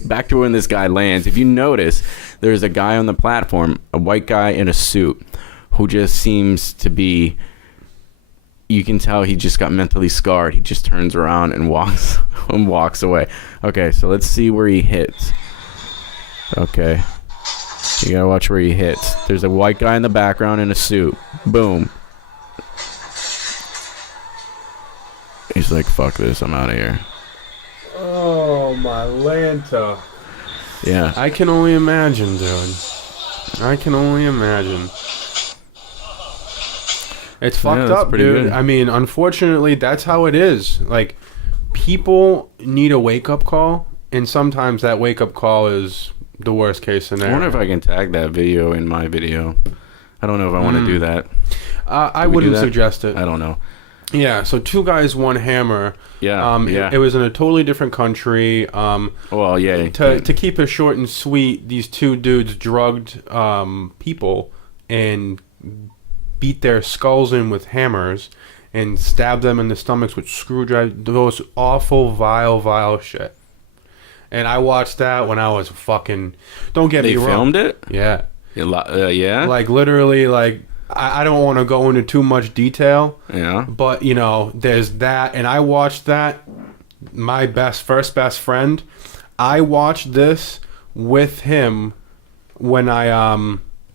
back to when this guy lands. If you notice, there's a guy on the platform, a white guy in a suit, who just seems to be. You can tell he just got mentally scarred. He just turns around and walks away. Okay, so let's see where he hits. Okay. You gotta watch where he hits. There's a white guy in the background in a suit. Boom. He's like, fuck this, I'm out of here. Oh, my Lanta. Yeah. I can only imagine, dude. I can only imagine. It's fucked that's up, pretty dude. good. I mean, unfortunately, that's how it is. Like, people need a wake-up call, and sometimes that wake-up call is the worst case I scenario. wonder if I can tag that video in my video. I don't know if I want to do that. I Do we do wouldn't that? suggest it. I don't know. Yeah, so two guys, one hammer. Yeah, yeah. It was in a totally different country. Well, yeah. To keep it short and sweet, these two dudes drugged people and beat their skulls in with hammers and stabbed them in the stomachs with screwdrivers. Those awful, vile shit. And I watched that when I was fucking... Don't get They me wrong. filmed it? Yeah. Yeah? Like, literally, like... I don't want to go into too much detail. Yeah. But, there's that. And I watched that. My first best friend. I watched this with him when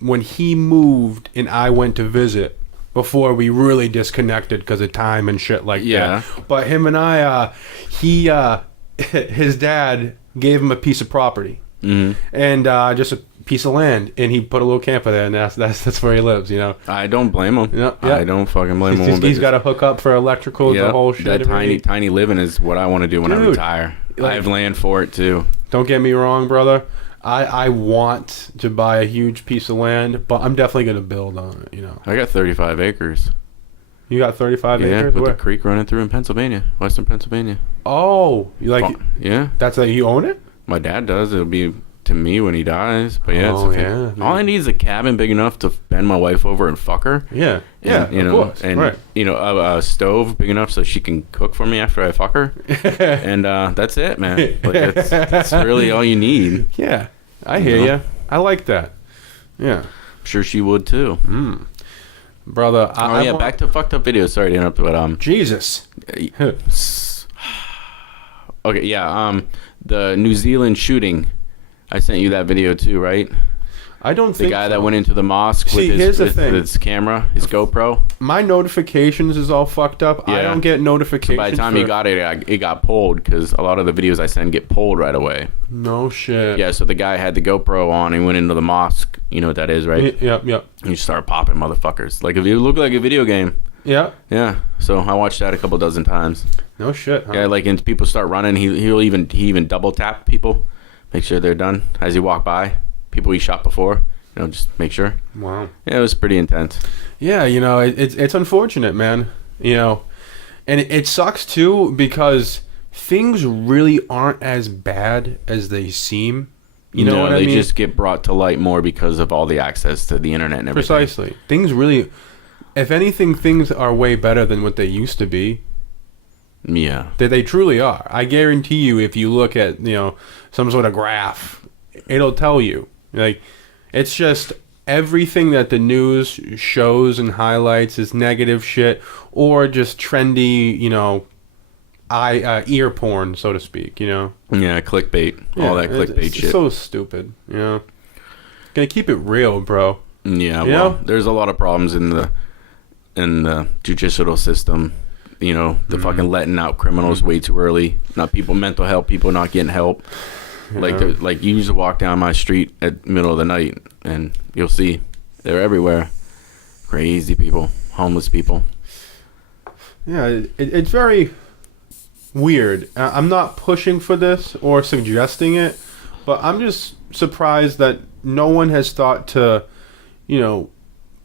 when he moved and I went to visit before we really disconnected because of time and shit like Yeah. that. But him and I, his dad gave him a piece of property and just a piece of land, and he put a little camper there, and that's where he lives. I don't blame him. Yeah. I don't fucking blame him. He's got to hook up for electrical, the whole shit. That tiny living is what I want to do when I Dude, retire. I have land for it too. Don't get me wrong, brother. I want to buy a huge piece of land, but I'm definitely going to build on it, I got 35 acres. You got 35 Yeah, acres? with Where? the creek running through in Pennsylvania, western Pennsylvania. Oh, you like Yeah, that's like you own it? my dad does. It'll be to me when he dies. But yeah, Oh, yeah, all I need is a cabin big enough to bend my wife over and fuck her. Yeah. Yeah, And, of course. and right. a stove big enough so she can cook for me after I fuck her. And that's it, man. Like that's really all you need. Yeah. I hear ya. I like that. Yeah. I'm sure she would too. Brother, Back to fucked up videos. Sorry to interrupt, but Jesus. okay, yeah. The New Zealand shooting. I sent you that video too, right? I don't think the guy so. that went into the mosque See, with here's the his, thing. with his camera, his GoPro. My notifications is all fucked up. I Yeah. don't get notifications. So by the time you got it, it got pulled because a lot of the videos I send get pulled right away. No shit. Yeah, so the guy had the GoPro on and went into the mosque. You know what that is, right? Yep. And you start popping motherfuckers. Like if you look like a video game. Yeah. Yeah. So I watched that a couple dozen times. No shit. Huh? Yeah, like and people start running. He even double tap people, make sure they're done as he walk by. People he shot before. You know, just make sure. Wow. Yeah, it was pretty intense. Yeah, you know, it's unfortunate, man. You know, and it sucks too because things really aren't as bad as they seem. You know what I mean? They just get brought to light more because of all the access to the internet and everything. Precisely. Things really, if anything, things are way better than what they used to be. Yeah. They truly are. I guarantee you, if you look at, you know, some sort of graph, it'll tell you. Like, it's just everything that the news shows and highlights is negative shit or just trendy, you know, ear porn, so to speak, you know? Yeah, clickbait. All that clickbait it's shit. so stupid, you know? Gonna keep it real, bro. Yeah, You well, know? there's a lot of problems in the judicial system. You know, the fucking letting out criminals way too early. Not people, mental health people not getting help. Like you just walk down my street at middle of the night and you'll see they're everywhere. Crazy people, homeless people. Yeah, it's very weird. I'm not pushing for this or suggesting it, but I'm just surprised that no one has thought to, you know,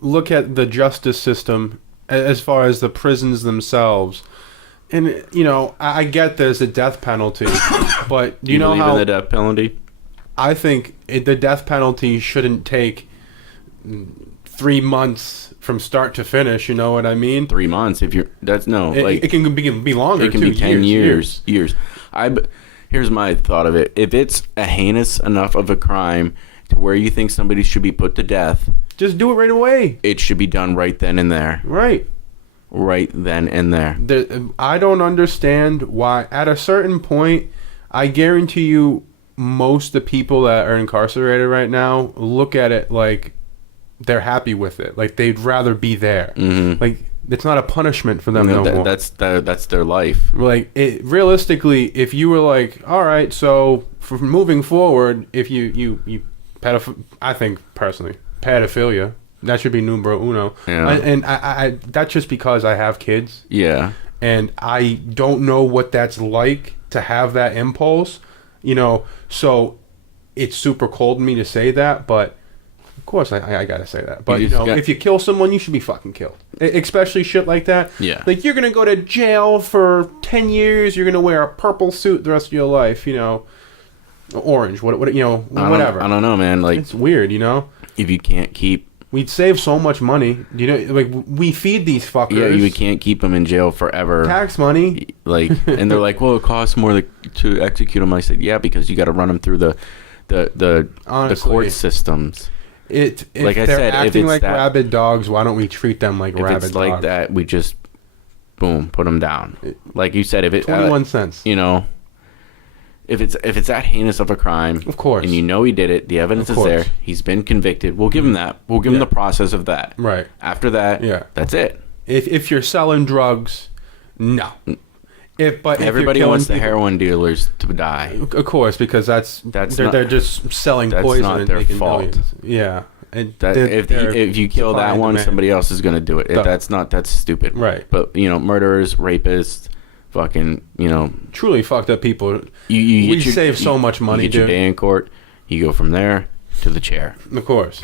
look at the justice system as far as the prisons themselves. And, you know, I get there's a death penalty, but do you know believe how in the death penalty? I think the death penalty shouldn't take 3 months from start to finish, you know what I mean? 3 months. If you're, that's no. Like It can be longer, it can too. be 10 years. Here's my thought of it. If it's a heinous enough of a crime to where you think somebody should be put to death, Just do it right away. it should be done right then and there. Right. Right then and there. I don't understand why, at a certain point, I guarantee you most of the people that are incarcerated right now look at it like they're happy with it. Like they'd rather be there. Mhm. Like it's not a punishment for them no more. That's their life. Like realistically, if you were like, all right, so for moving forward, if you I think personally, pedophilia, that should be numero uno. Yeah. And I that's just because I have kids. Yeah. And I don't know what that's like to have that impulse, you know, so it's super cold in me to say that, but of course I gotta say that. But, you know, if you kill someone, you should be fucking killed. Especially shit like that. Yeah. Like, you're gonna go to jail for 10 years, you're gonna wear a purple suit the rest of your life, you know, orange, what you know, whatever. I don't know, man. Like, It's weird, you know? if you can't keep... We'd save so much money. You know, like, we feed these fuckers. Yeah, you can't keep them in jail forever. Tax money. Like, and they're like, well, it costs more to execute them. I said, yeah, because you got to run them through the Honestly, court systems. If Like I they're said, if acting it's like that- rabid dogs, why don't we treat them like If rabid it's like dogs? that, we just, boom, put them down. Like you said, if it... 21 cents. You know... If it's that heinous of a crime, Of course. and you know he did it, the evidence Of is there. course. He's been convicted. We'll give him that. We'll give him Yeah. the process of that. Right. After that, Yeah. that's it. If you're selling drugs, no. But Everybody if you're wants the killing people, heroin dealers to die. of course, because they're just selling that's poison not and their making fault. millions. Yeah. And That if you kill supply that and one, demand. somebody else is going to do it. Duh. That's stupid. Right. But you know, murderers, rapists, fucking, you know, truly fucked up people. you We get your- save so you- much money, You get your dude. day in court. You go from there to the chair. Of course.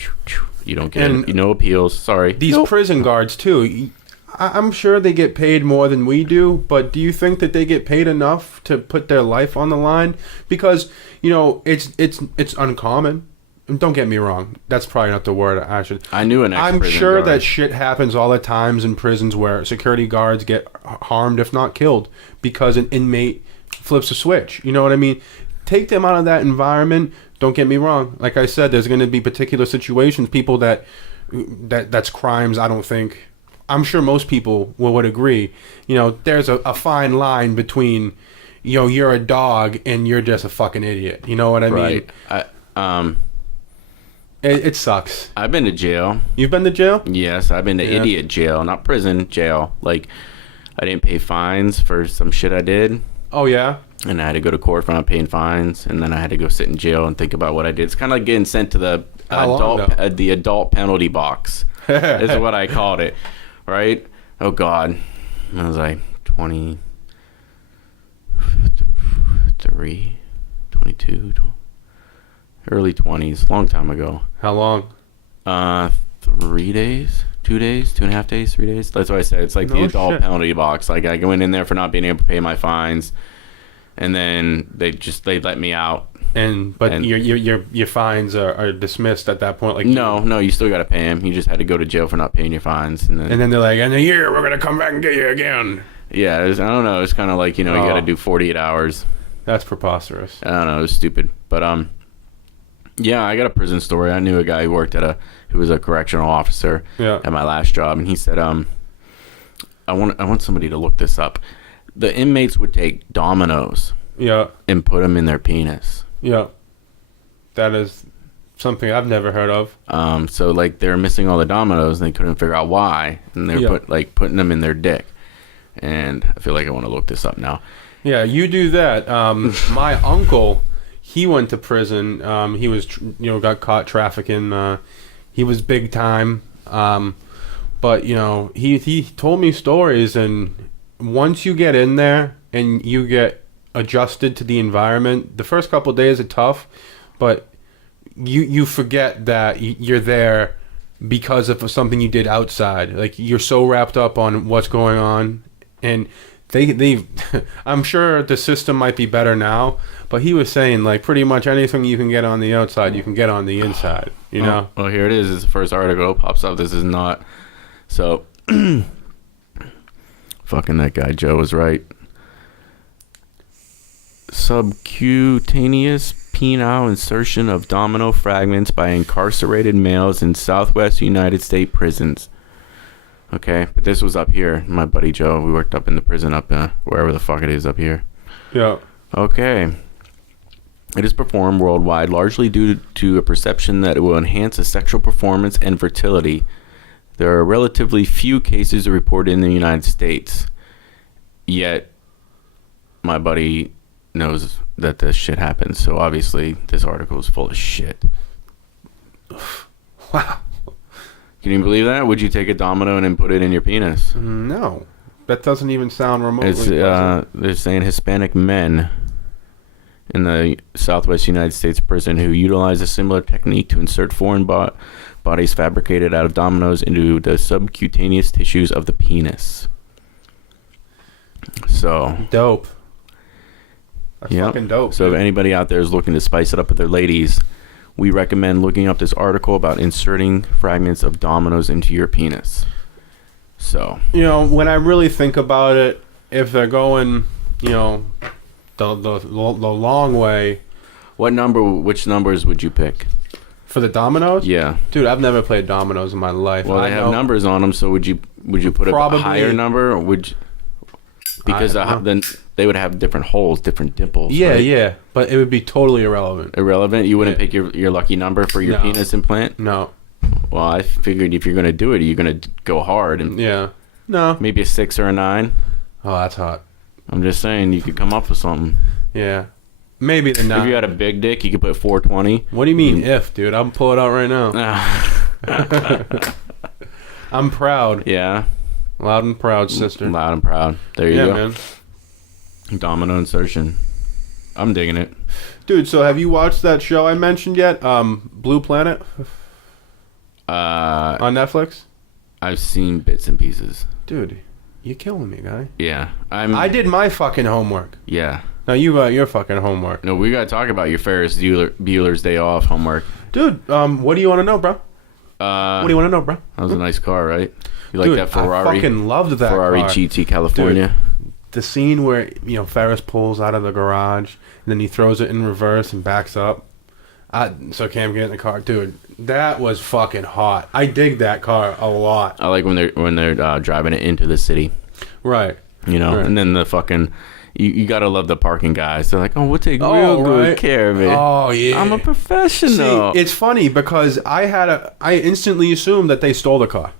You don't get And no appeals. Sorry. These Nope. prison guards too. I'm sure they get paid more than we do, but do you think that they get paid enough to put their life on the line? Because, you know, it's uncommon. And don't get me wrong. That's probably not the word I should. I knew an I'm ex-prison sure guard. that shit happens all the times in prisons where security guards get harmed, if not killed, because an inmate flips a switch. You know what I mean? Take them out of that environment. Don't get me wrong. Like I said, there's going to be particular situations, people that's crimes. I don't think. I'm sure most people would agree. You know, there's a fine line between, you know, you're a dog and you're just a fucking idiot. You know what I mean? Right. It sucks. I've been to jail. You've been to jail? Yes, I've been to idiot jail, not prison, jail. Like, I didn't pay fines for some shit I did. Oh, yeah? And I had to go to court for not paying fines, and then I had to go sit in jail and think about what I did. It's kind of like getting sent to the adult penalty box. Is what I called it, right? Oh God, I was like 23, 22, early 20s, long time ago. How long? 3 days, 2 days, 2.5 days, 3 days. That's what I said. It's like the adult penalty box. Like I went in there for not being able to pay my fines, and then they let me out. But your fines are dismissed at that point. Like no, you still got to pay them. You just had to go to jail for not paying your fines, and then they're like, in a year we're gonna come back and get you again. Yeah, I don't know. It's kind of like you got to do 48 hours. That's preposterous. I don't know. It was stupid, but yeah, I got a prison story. I knew a guy who was a correctional officer at my last job, and he said, I want somebody to look this up. The inmates would take dominoes, and put them in their penis. Yeah, that is something I've never heard of. So like they're missing all the dominoes, and they couldn't figure out why, and they're putting them in their dick. And I feel like I want to look this up now. Yeah, you do that. My uncle, he went to prison. He was, got caught trafficking. He was big time. But he told me stories, and once you get in there and you get adjusted to the environment, the first couple of days are tough, but you forget that you're there because of something you did outside. Like you're so wrapped up on what's going on, and they I'm sure the system might be better now, but he was saying like pretty much anything you can get on the outside you can get on the inside, know. Well, here it is. It's the first article pops up. This is not so fucking that guy Joe was right. Subcutaneous penile insertion of domino fragments by incarcerated males in Southwest United States prisons. Okay, but this was up here. My buddy Joe, we worked up in the prison up wherever the fuck it is up here. Yeah. Okay. It is performed worldwide largely due to a perception that it will enhance a sexual performance and fertility. There are relatively few cases reported in the United States. Yet, my buddy knows that this shit happens, so obviously this article is full of shit. Wow. Can you believe that? Would you take a domino and then put it in your penis? No. That doesn't even sound remotely they're saying Hispanic men in the Southwest United States prison who utilize a similar technique to insert foreign bodies fabricated out of dominoes into the subcutaneous tissues of the penis. So dope. That's fucking dope. So if anybody out there is looking to spice it up with their ladies, we recommend looking up this article about inserting fragments of dominoes into your penis. So when I really think about it, if they're going, the long way. Which numbers would you pick? For the dominoes? Yeah. Dude, I've never played dominoes in my life. Well, they have numbers on them, so would you put a higher number, or would you, because then they would have different holes, different dimples. Yeah, right? yeah, but it would be totally irrelevant. Irrelevant? You wouldn't pick your lucky number for your penis implant? No. Well, I figured if you're going to do it, you're going to go hard. And No. Maybe a 6 or a 9. Oh, that's hot. I'm just saying, you could come up with something. Yeah. Maybe the 9. If you had a big dick, you could put 420. What do you mean if, dude? I'll pull it out right now. I'm proud. Yeah. Loud and proud, sister. Loud and proud. There you go. Man. Domino insertion. I'm digging it. Dude, so have you watched that show I mentioned yet? Blue Planet? On Netflix? I've seen bits and pieces. Dude, you're killing me, guy. Yeah. I did my fucking homework. Yeah. Now you got your fucking homework. No, we got to talk about your Ferris Bueller's Day Off homework. Dude, what do you want to know, bro? What do you want to know, bro? That was a nice car, right? You like that Ferrari? I fucking loved that Ferrari car. GT California. Dude, the scene where, Ferris pulls out of the garage, and then he throws it in reverse and backs up. So Cam get in the car. Dude, that was fucking hot. I dig that car a lot. I like when they're driving it into the city. Right. And then the fucking you gotta love the parking guys. They're like, oh, we'll take real good care of it. Oh yeah, I'm a professional. See, it's funny because I instantly assumed that they stole the car.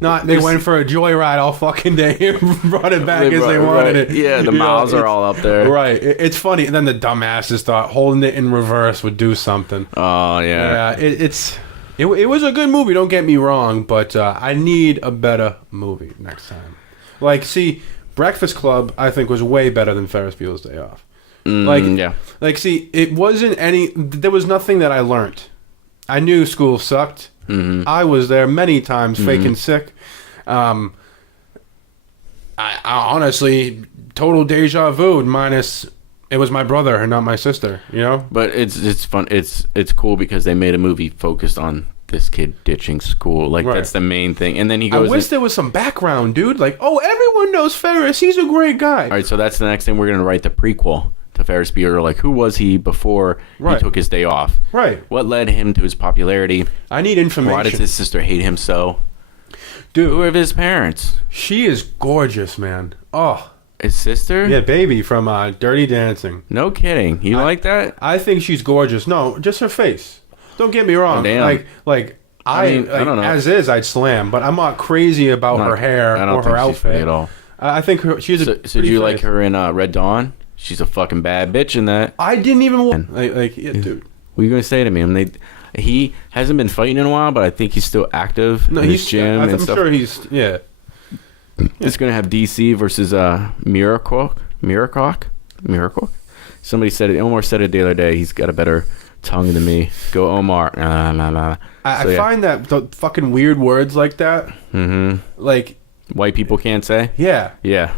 Not they went for a joyride all fucking day and brought it back as they wanted it. Yeah, the miles are all up there. Right. It's funny. And then the dumbasses thought holding it in reverse would do something. Oh yeah. Yeah. It was a good movie. Don't get me wrong, but I need a better movie next time. Like, see, Breakfast Club I think was way better than Ferris Bueller's Day Off. Like, see, it wasn't there was nothing that I learned. I knew school sucked. Mm-hmm. I was there many times faking sick. I honestly, total deja vu minus it was my brother and not my sister, you know? But it's fun. It's cool because they made a movie focused on this kid ditching school. Like, right. That's the main thing. And then he goes... I wish there was some background, dude. Like, oh, everyone knows Ferris. He's a great guy. All right, so that's the next thing. We're going to write the prequel to Ferris Bueller. Like, who was he before he took his day off? Right. What led him to his popularity? I need information. Why does his sister hate him so? Dude. Who are his parents? She is gorgeous, man. Oh. His sister? Yeah, Baby from Dirty Dancing. No kidding. You like that? I think she's gorgeous. No, just her face. Don't get me wrong. Oh, damn. I don't know. As is, I'd slam, but I'm not crazy about her hair or her outfit at all. I think she's a. So do you like her in Red Dawn? She's a fucking bad bitch in that. I didn't even dude. What are you gonna say to me? He hasn't been fighting in a while, but I think he's still active in his gym and stuff. I'm sure he's It's gonna have DC versus Miracle. Somebody said it. Omar said it the other day. He's got a better tongue than me. Go Omar. I find that the fucking weird words like that. Mm-hmm. Like white people can't say. Yeah. Yeah.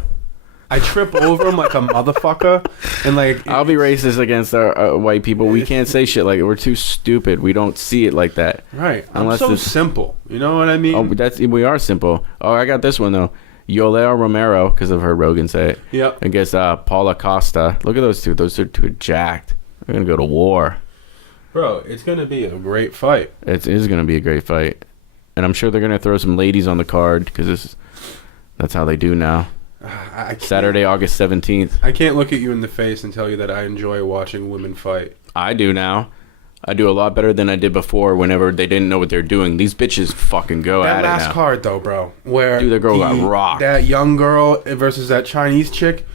I trip over them like a motherfucker, and like I'll be racist against our white people. We can't say shit like it. We're too stupid. We don't see it like that. Right. Unless I'm so simple. You know what I mean? Oh, we are simple. Oh, I got this one though. Yolea Romero, because of her Rogan say it. Yep. Against Paula Costa. Look at those two. Those are two jacked. They're gonna go to war. Bro, it's gonna be a great fight. It is gonna be a great fight, and I'm sure they're gonna throw some ladies on the card because that's how they do now. Saturday, August 17th. I can't look at you in the face and tell you that I enjoy watching women fight. I do now. I do a lot better than I did before whenever they didn't know what they're doing. These bitches fucking go at it now. That last card, though, bro, where dude, the girl got rocked. That young girl versus that Chinese chick,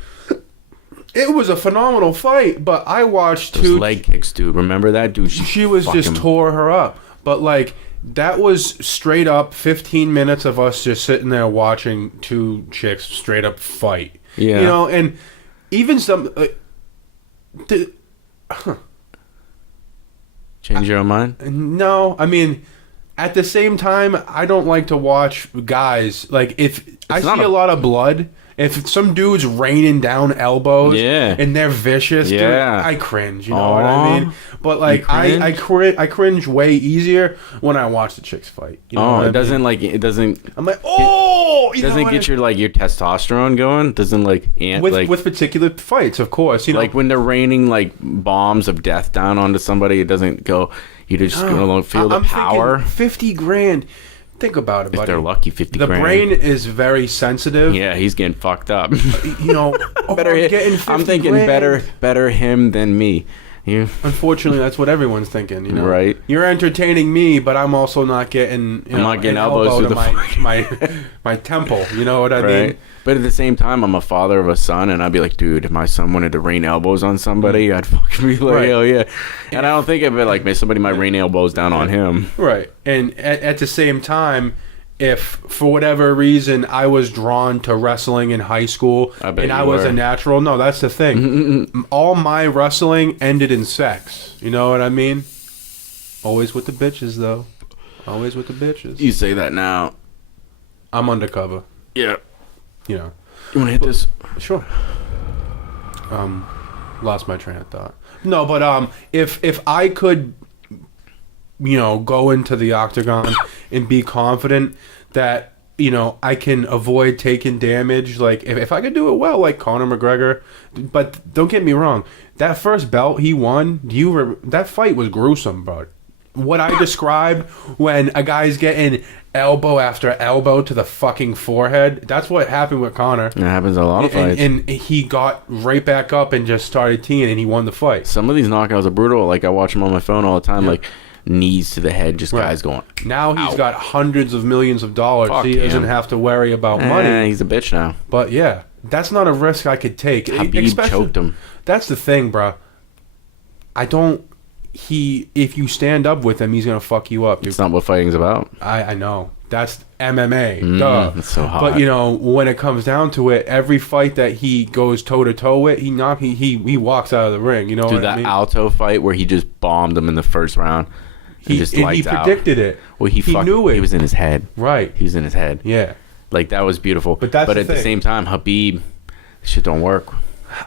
it was a phenomenal fight, but I watched those leg kicks, dude. Remember that? Dude, she was just tore her up. But, like... That was straight up 15 minutes of us just sitting there watching two chicks straight up fight. Yeah. You know, and even some... Change your own mind? No, I mean, at the same time, I don't like to watch guys... Like, if I see a lot of blood... If some dude's raining down elbows and they're vicious, dude, I cringe. You know what I mean? But like, I cringe way easier when I watch the chicks fight. You know it doesn't like it doesn't. I'm like, oh, it doesn't get your testosterone going. Doesn't like with particular fights, of course. You know, like when they're raining like bombs of death down onto somebody, it doesn't go. You just gonna feel the power. $50,000. Think about it, buddy. If they're lucky, 50 the grand. The brain is very sensitive. Yeah, he's getting fucked up. You know, I'm thinking better him than me. Unfortunately, that's what everyone's thinking. You know, right? You're entertaining me, but I'm also not getting. I'm not getting elbows through my temple. You know what I mean? But at the same time, I'm a father of a son, and I'd be like, dude, if my son wanted to rain elbows on somebody, I'd fucking be like, hell yeah. And I don't think of it like somebody might rain elbows down on him. Right. And at the same time, if for whatever reason I was drawn to wrestling in high school and I was a natural, no, that's the thing. All my wrestling ended in sex. You know what I mean? Always with the bitches, though. Always with the bitches. You say that now. I'm undercover. Yeah. You know. You want to hit this? Sure. Lost my train of thought. No, but if I could, go into the octagon and be confident that I can avoid taking damage, like if I could do it well, like Conor McGregor. But don't get me wrong, that first belt he won, that fight was gruesome, bro. what I described when a guy's getting elbow after elbow to the fucking forehead. That's what happened with Conor. It happens in a lot of fights. And he got right back up and just started teeing, and he won the fight. Some of these knockouts are brutal. Like, I watch them on my phone all the time. Like, knees to the head, just guys going. Now he's Ow. got hundreds of millions of dollars. Fuck So he doesn't him. have to worry about money. He's a bitch now. But yeah, that's not a risk I could take. Khabib choked him. That's the thing, bro. If you stand up with him, he's gonna fuck you up, dude. It's not what fighting's about. I know. That's MMA. Duh. It's so hot. But, you know, when it comes down to it, every fight that he goes toe-to-toe with, he walks out of the ring. You know Dude, what that I mean? Alto fight where he just bombed him in the first round. He lights out. predicted it. Well, he knew it. He was in his head. Right. He was in his head. Yeah. Like, that was beautiful. But that's the at the thing. same time, Khabib, shit don't work.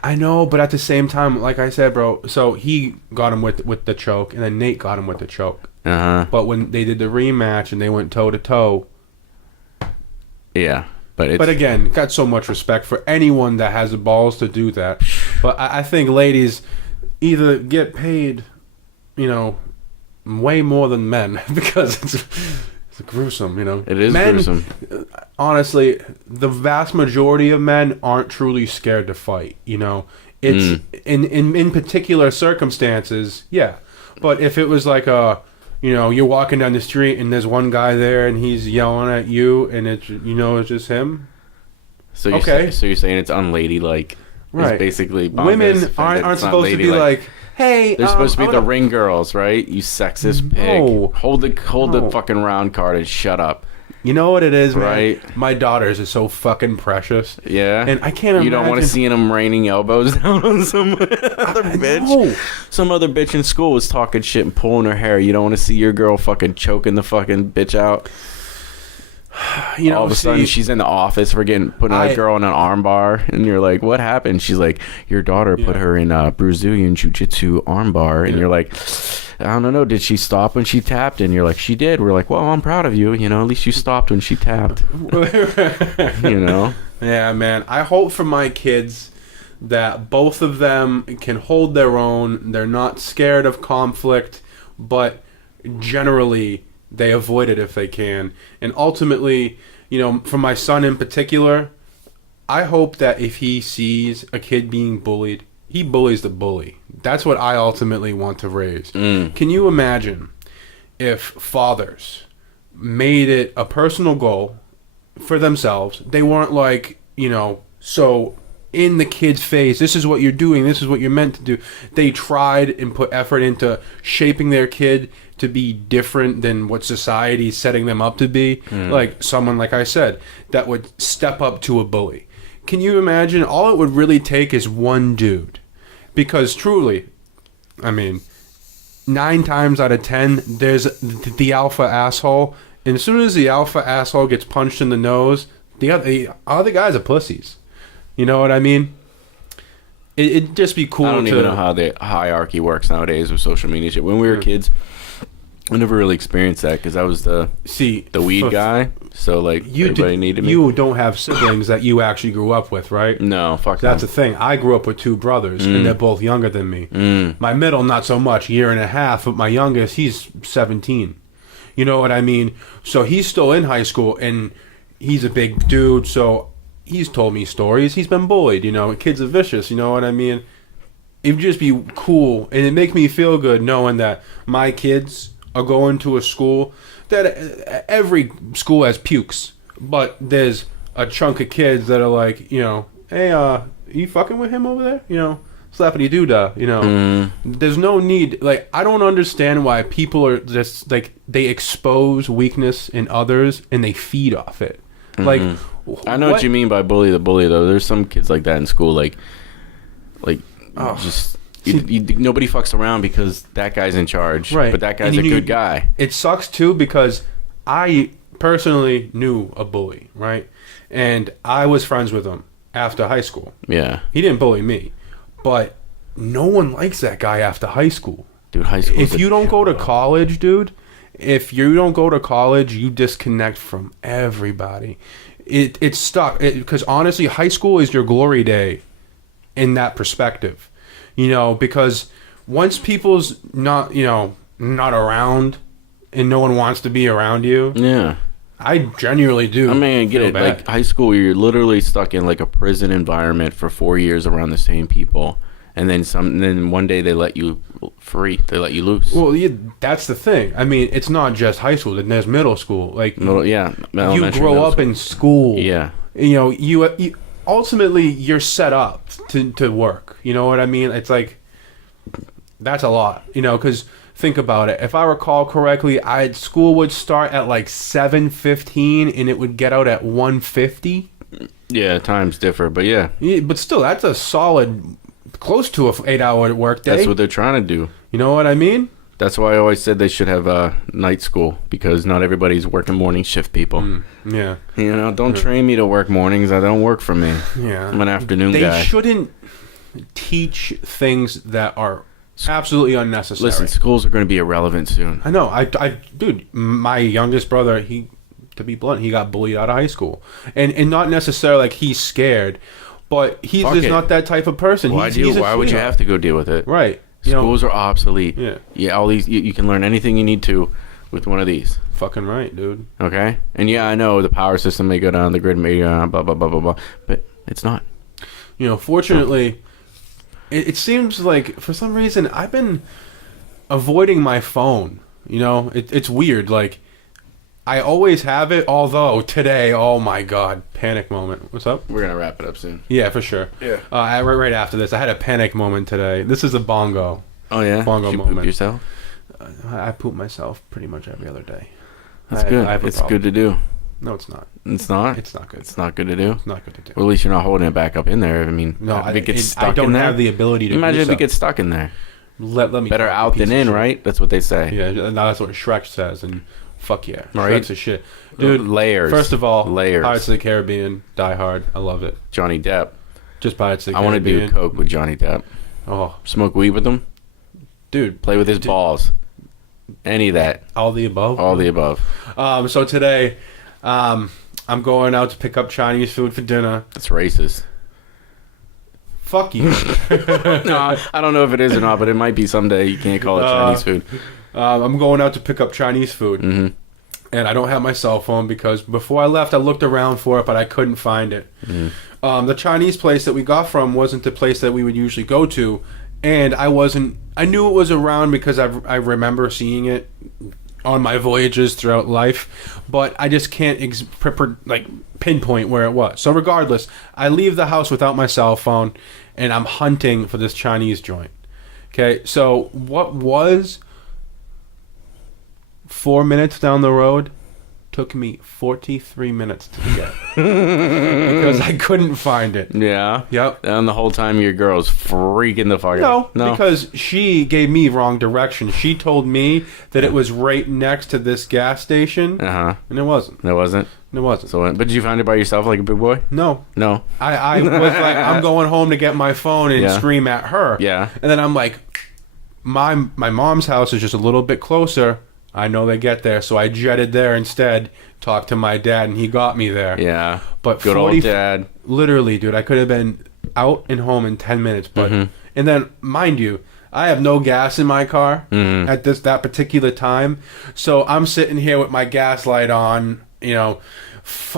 I know, but at the same time, like I said, bro, so he got him with the choke, and then Nate got him with the choke. Uh-huh. But when they did the rematch and they went toe-to-toe, Yeah. but again, got so much respect for anyone that has the balls to do that. But I think ladies either get paid, you know, way more than men because it's gruesome, you know. It is men, gruesome. Honestly, the vast majority of men aren't truly scared to fight, you know. It's in particular circumstances, yeah. But if it was like you know, you're walking down the street and there's one guy there and he's yelling at you and it's just him. So you're so you're saying it's unladylike. Right. It's basically Women aren't supposed to be like, hey, they're supposed to be I'm the gonna- ring girls, right? You sexist pig. No. Hold the No. fucking round card and shut up. You know what it is, man? Right. My daughters are so fucking precious. Yeah. And I can't You don't want to imagine- see them raining elbows down on some other bitch. know. Some other bitch in school was talking shit and pulling her hair. You don't want to see your girl fucking choking the fucking bitch out. You know, All of a sudden, see, she's in the office for putting a girl in an arm bar, and you're like, "What happened?" She's like, "Your daughter put her in a Brazilian jiu-jitsu arm bar," and you're like, "I don't know. Did she stop when she tapped?" And you're like, "She did." We're like, "Well, I'm proud of you. You know, at least you stopped when she tapped." You know? Yeah, man. I hope for my kids that both of them can hold their own. They're not scared of conflict, but generally they avoid it if they can. And ultimately, you know, for my son in particular, I hope that if he sees a kid being bullied, he bullies the bully. That's what I ultimately want to raise. Can you imagine if fathers made it a personal goal for themselves? They weren't like, you know, so in the kid's face, this is what you're doing, this is what you're meant to do. They tried and put effort into shaping their kid to be different than what society's setting them up to be. Like someone, like I said, that would step up to a bully. Can you imagine? All it would really take is one dude. Because truly, I mean, 9 times out of 10, there's the alpha asshole. And as soon as the alpha asshole gets punched in the nose, the other guys are pussies. You know what I mean? It'd just be cool I don't to... even know how the hierarchy works nowadays with social media shit. When we were kids, I never really experienced that because I was the weed guy. So, like, everybody needed me. You don't have siblings that you actually grew up with, right? No, fuck that. That's the thing. I grew up with 2 brothers, and they're both younger than me. My middle, not so much, 1.5 years, but my youngest, he's 17. You know what I mean? So he's still in high school, and he's a big dude, so he's told me stories. He's been bullied, you know. Kids are vicious, you know what I mean? It would just be cool, and it make me feel good knowing that my kids are going to a school that every school has pukes, but there's a chunk of kids that are like, you know, hey, you fucking with him over there? You know, slappity doo-dah, you know. There's no need, like, I don't understand why people are just, like, they expose weakness in others and they feed off it. Like, I know what you mean by bully the bully, though. There's some kids like that in school, like just... nobody fucks around because that guy's in charge, right? But that guy's a good guy. It sucks too because I personally knew a bully, right? And I was friends with him after high school. Yeah, he didn't bully me, but no one likes that guy after high school. Dude, high school. If you don't go to college, dude, if you don't go to college, you disconnect from everybody. It's stuck because honestly, high school is your glory day in that perspective. You know, because once people's not not around and no one wants to be around you. Yeah. I genuinely do. I mean, I get feel it. bad. Like high school, you're literally stuck in like a prison environment for 4 years around the same people, and then one day they let you free. They let you loose. Well, yeah, that's the thing. I mean, it's not just high school. Then there's middle school. Like, you grow up in school. Yeah. You know, you ultimately you're set up to work. You know what I mean? It's like that's a lot. You know, because think about it. If I recall correctly, school would start at like 7:15 and it would get out at 1:50. Yeah, times differ, but yeah. But still, that's a solid, close to a 8-hour work day. That's what they're trying to do. You know what I mean? That's why I always said they should have night school, because not everybody's working morning shift people. Yeah. You know, don't train me to work mornings. That don't work for me. Yeah. I'm an afternoon guy. They shouldn't teach things that are absolutely unnecessary. Listen, schools are going to be irrelevant soon. I know. Dude, my youngest brother, to be blunt, he got bullied out of high school. And not necessarily like he's scared, but he's just not that type of person. Why would you have to go deal with it? Right. Schools are obsolete. Yeah. Yeah, all these, you can learn anything you need to with one of these. Fucking right, dude. Okay? And yeah, I know the power system may go down, the grid may go down, blah, blah, blah, blah, blah, but it's not. You know, fortunately, it seems like for some reason I've been avoiding my phone. You know, it's weird. Like, I always have it, although today, oh my god, panic moment. What's up? We're going to wrap it up soon. Yeah, for sure. Yeah. Right after this, I had a panic moment today. This is a bongo. Oh, yeah? Bongo Did you moment. poop yourself? I poop myself pretty much every other day. That's good. It's good to do. No, it's not. It's not? It's not good. It's not good to do? It's not good to do. Well, at least you're not holding it back up in there. I mean, No, if it gets stuck I don't in there, have the ability to imagine do if so. it gets stuck in there. Let me Better talk, out you than piece of in, shit. right? That's what they say. Yeah, that's what Shrek says, and fuck yeah. Right. Shrek's a shit. Dude, Layers. First of all, Layers. Pirates of the Caribbean, Die Hard, I love it. Johnny Depp. Just Pirates of the I want to Caribbean. do coke with Johnny Depp. Oh, Smoke weed with him. dude. Play with his balls. Any of that. All the above? All the above. So today, I'm going out to pick up Chinese food for dinner. Uh, That's racist. Fuck you. No, I don't know if it is or not, but it might be someday. You can't call it Chinese food. I'm going out to pick up Chinese food. Mm-hmm. And I don't have my cell phone because before I left, I looked around for it, but I couldn't find it. The Chinese place that we got from wasn't the place that we would usually go to. And I knew it was around because I remember seeing it on my voyages throughout life, but I just can't pinpoint where it was. So regardless, I leave the house without my cell phone, and I'm hunting for this Chinese joint. Okay, so what was 4 minutes down the road took me 43 minutes to get because I couldn't find it. Yeah. Yep. And the whole time your girl's freaking the fuck out. No, because she gave me wrong direction. She told me that it was right next to this gas station, and it wasn't. It wasn't? It wasn't. So, but did you find it by yourself like a big boy? No. No. I was like, I'm going home to get my phone and Yeah. scream at her. Yeah. And then I'm like, my mom's house is just a little bit closer. I know they get there, so I jetted there instead, talked to my dad, and he got me there. Yeah. But Good old dad. Literally, dude, I could have been out and home in 10 minutes. But and then, mind you, I have no gas in my car at that particular time. So I'm sitting here with my gas light on, you know.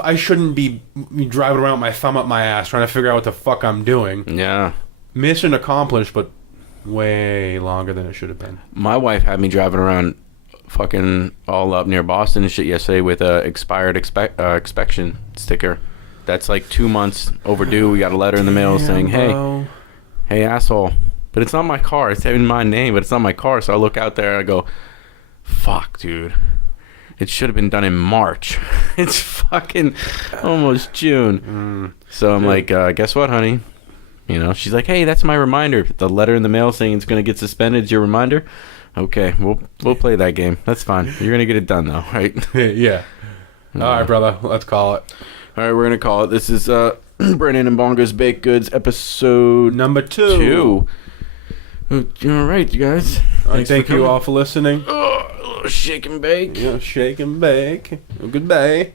I shouldn't be driving around with my thumb up my ass trying to figure out what the fuck I'm doing. Yeah. Mission accomplished, but way longer than it should have been. My wife had me driving around fucking all up near Boston and shit yesterday with a expired inspection sticker. That's like 2 months overdue. We got a letter in the mail saying, hey asshole. But it's not my car. It's in my name, but it's not my car. So I look out there and I go, fuck, dude. It should have been done in March. It's fucking almost June. So I'm like, guess what, honey? You know, she's like, hey, that's my reminder. The letter in the mail saying it's going to get suspended is your reminder. Okay, we'll play that game. That's fine. You're going to get it done, though, right? Yeah. All right, brother. Let's call it. All right, we're going to call it. This is Brennan and Bongo's Baked Goods, episode number 2. All right, you guys. Thank you all for listening. Oh, a little shake and bake. Yeah, shake and bake. Goodbye.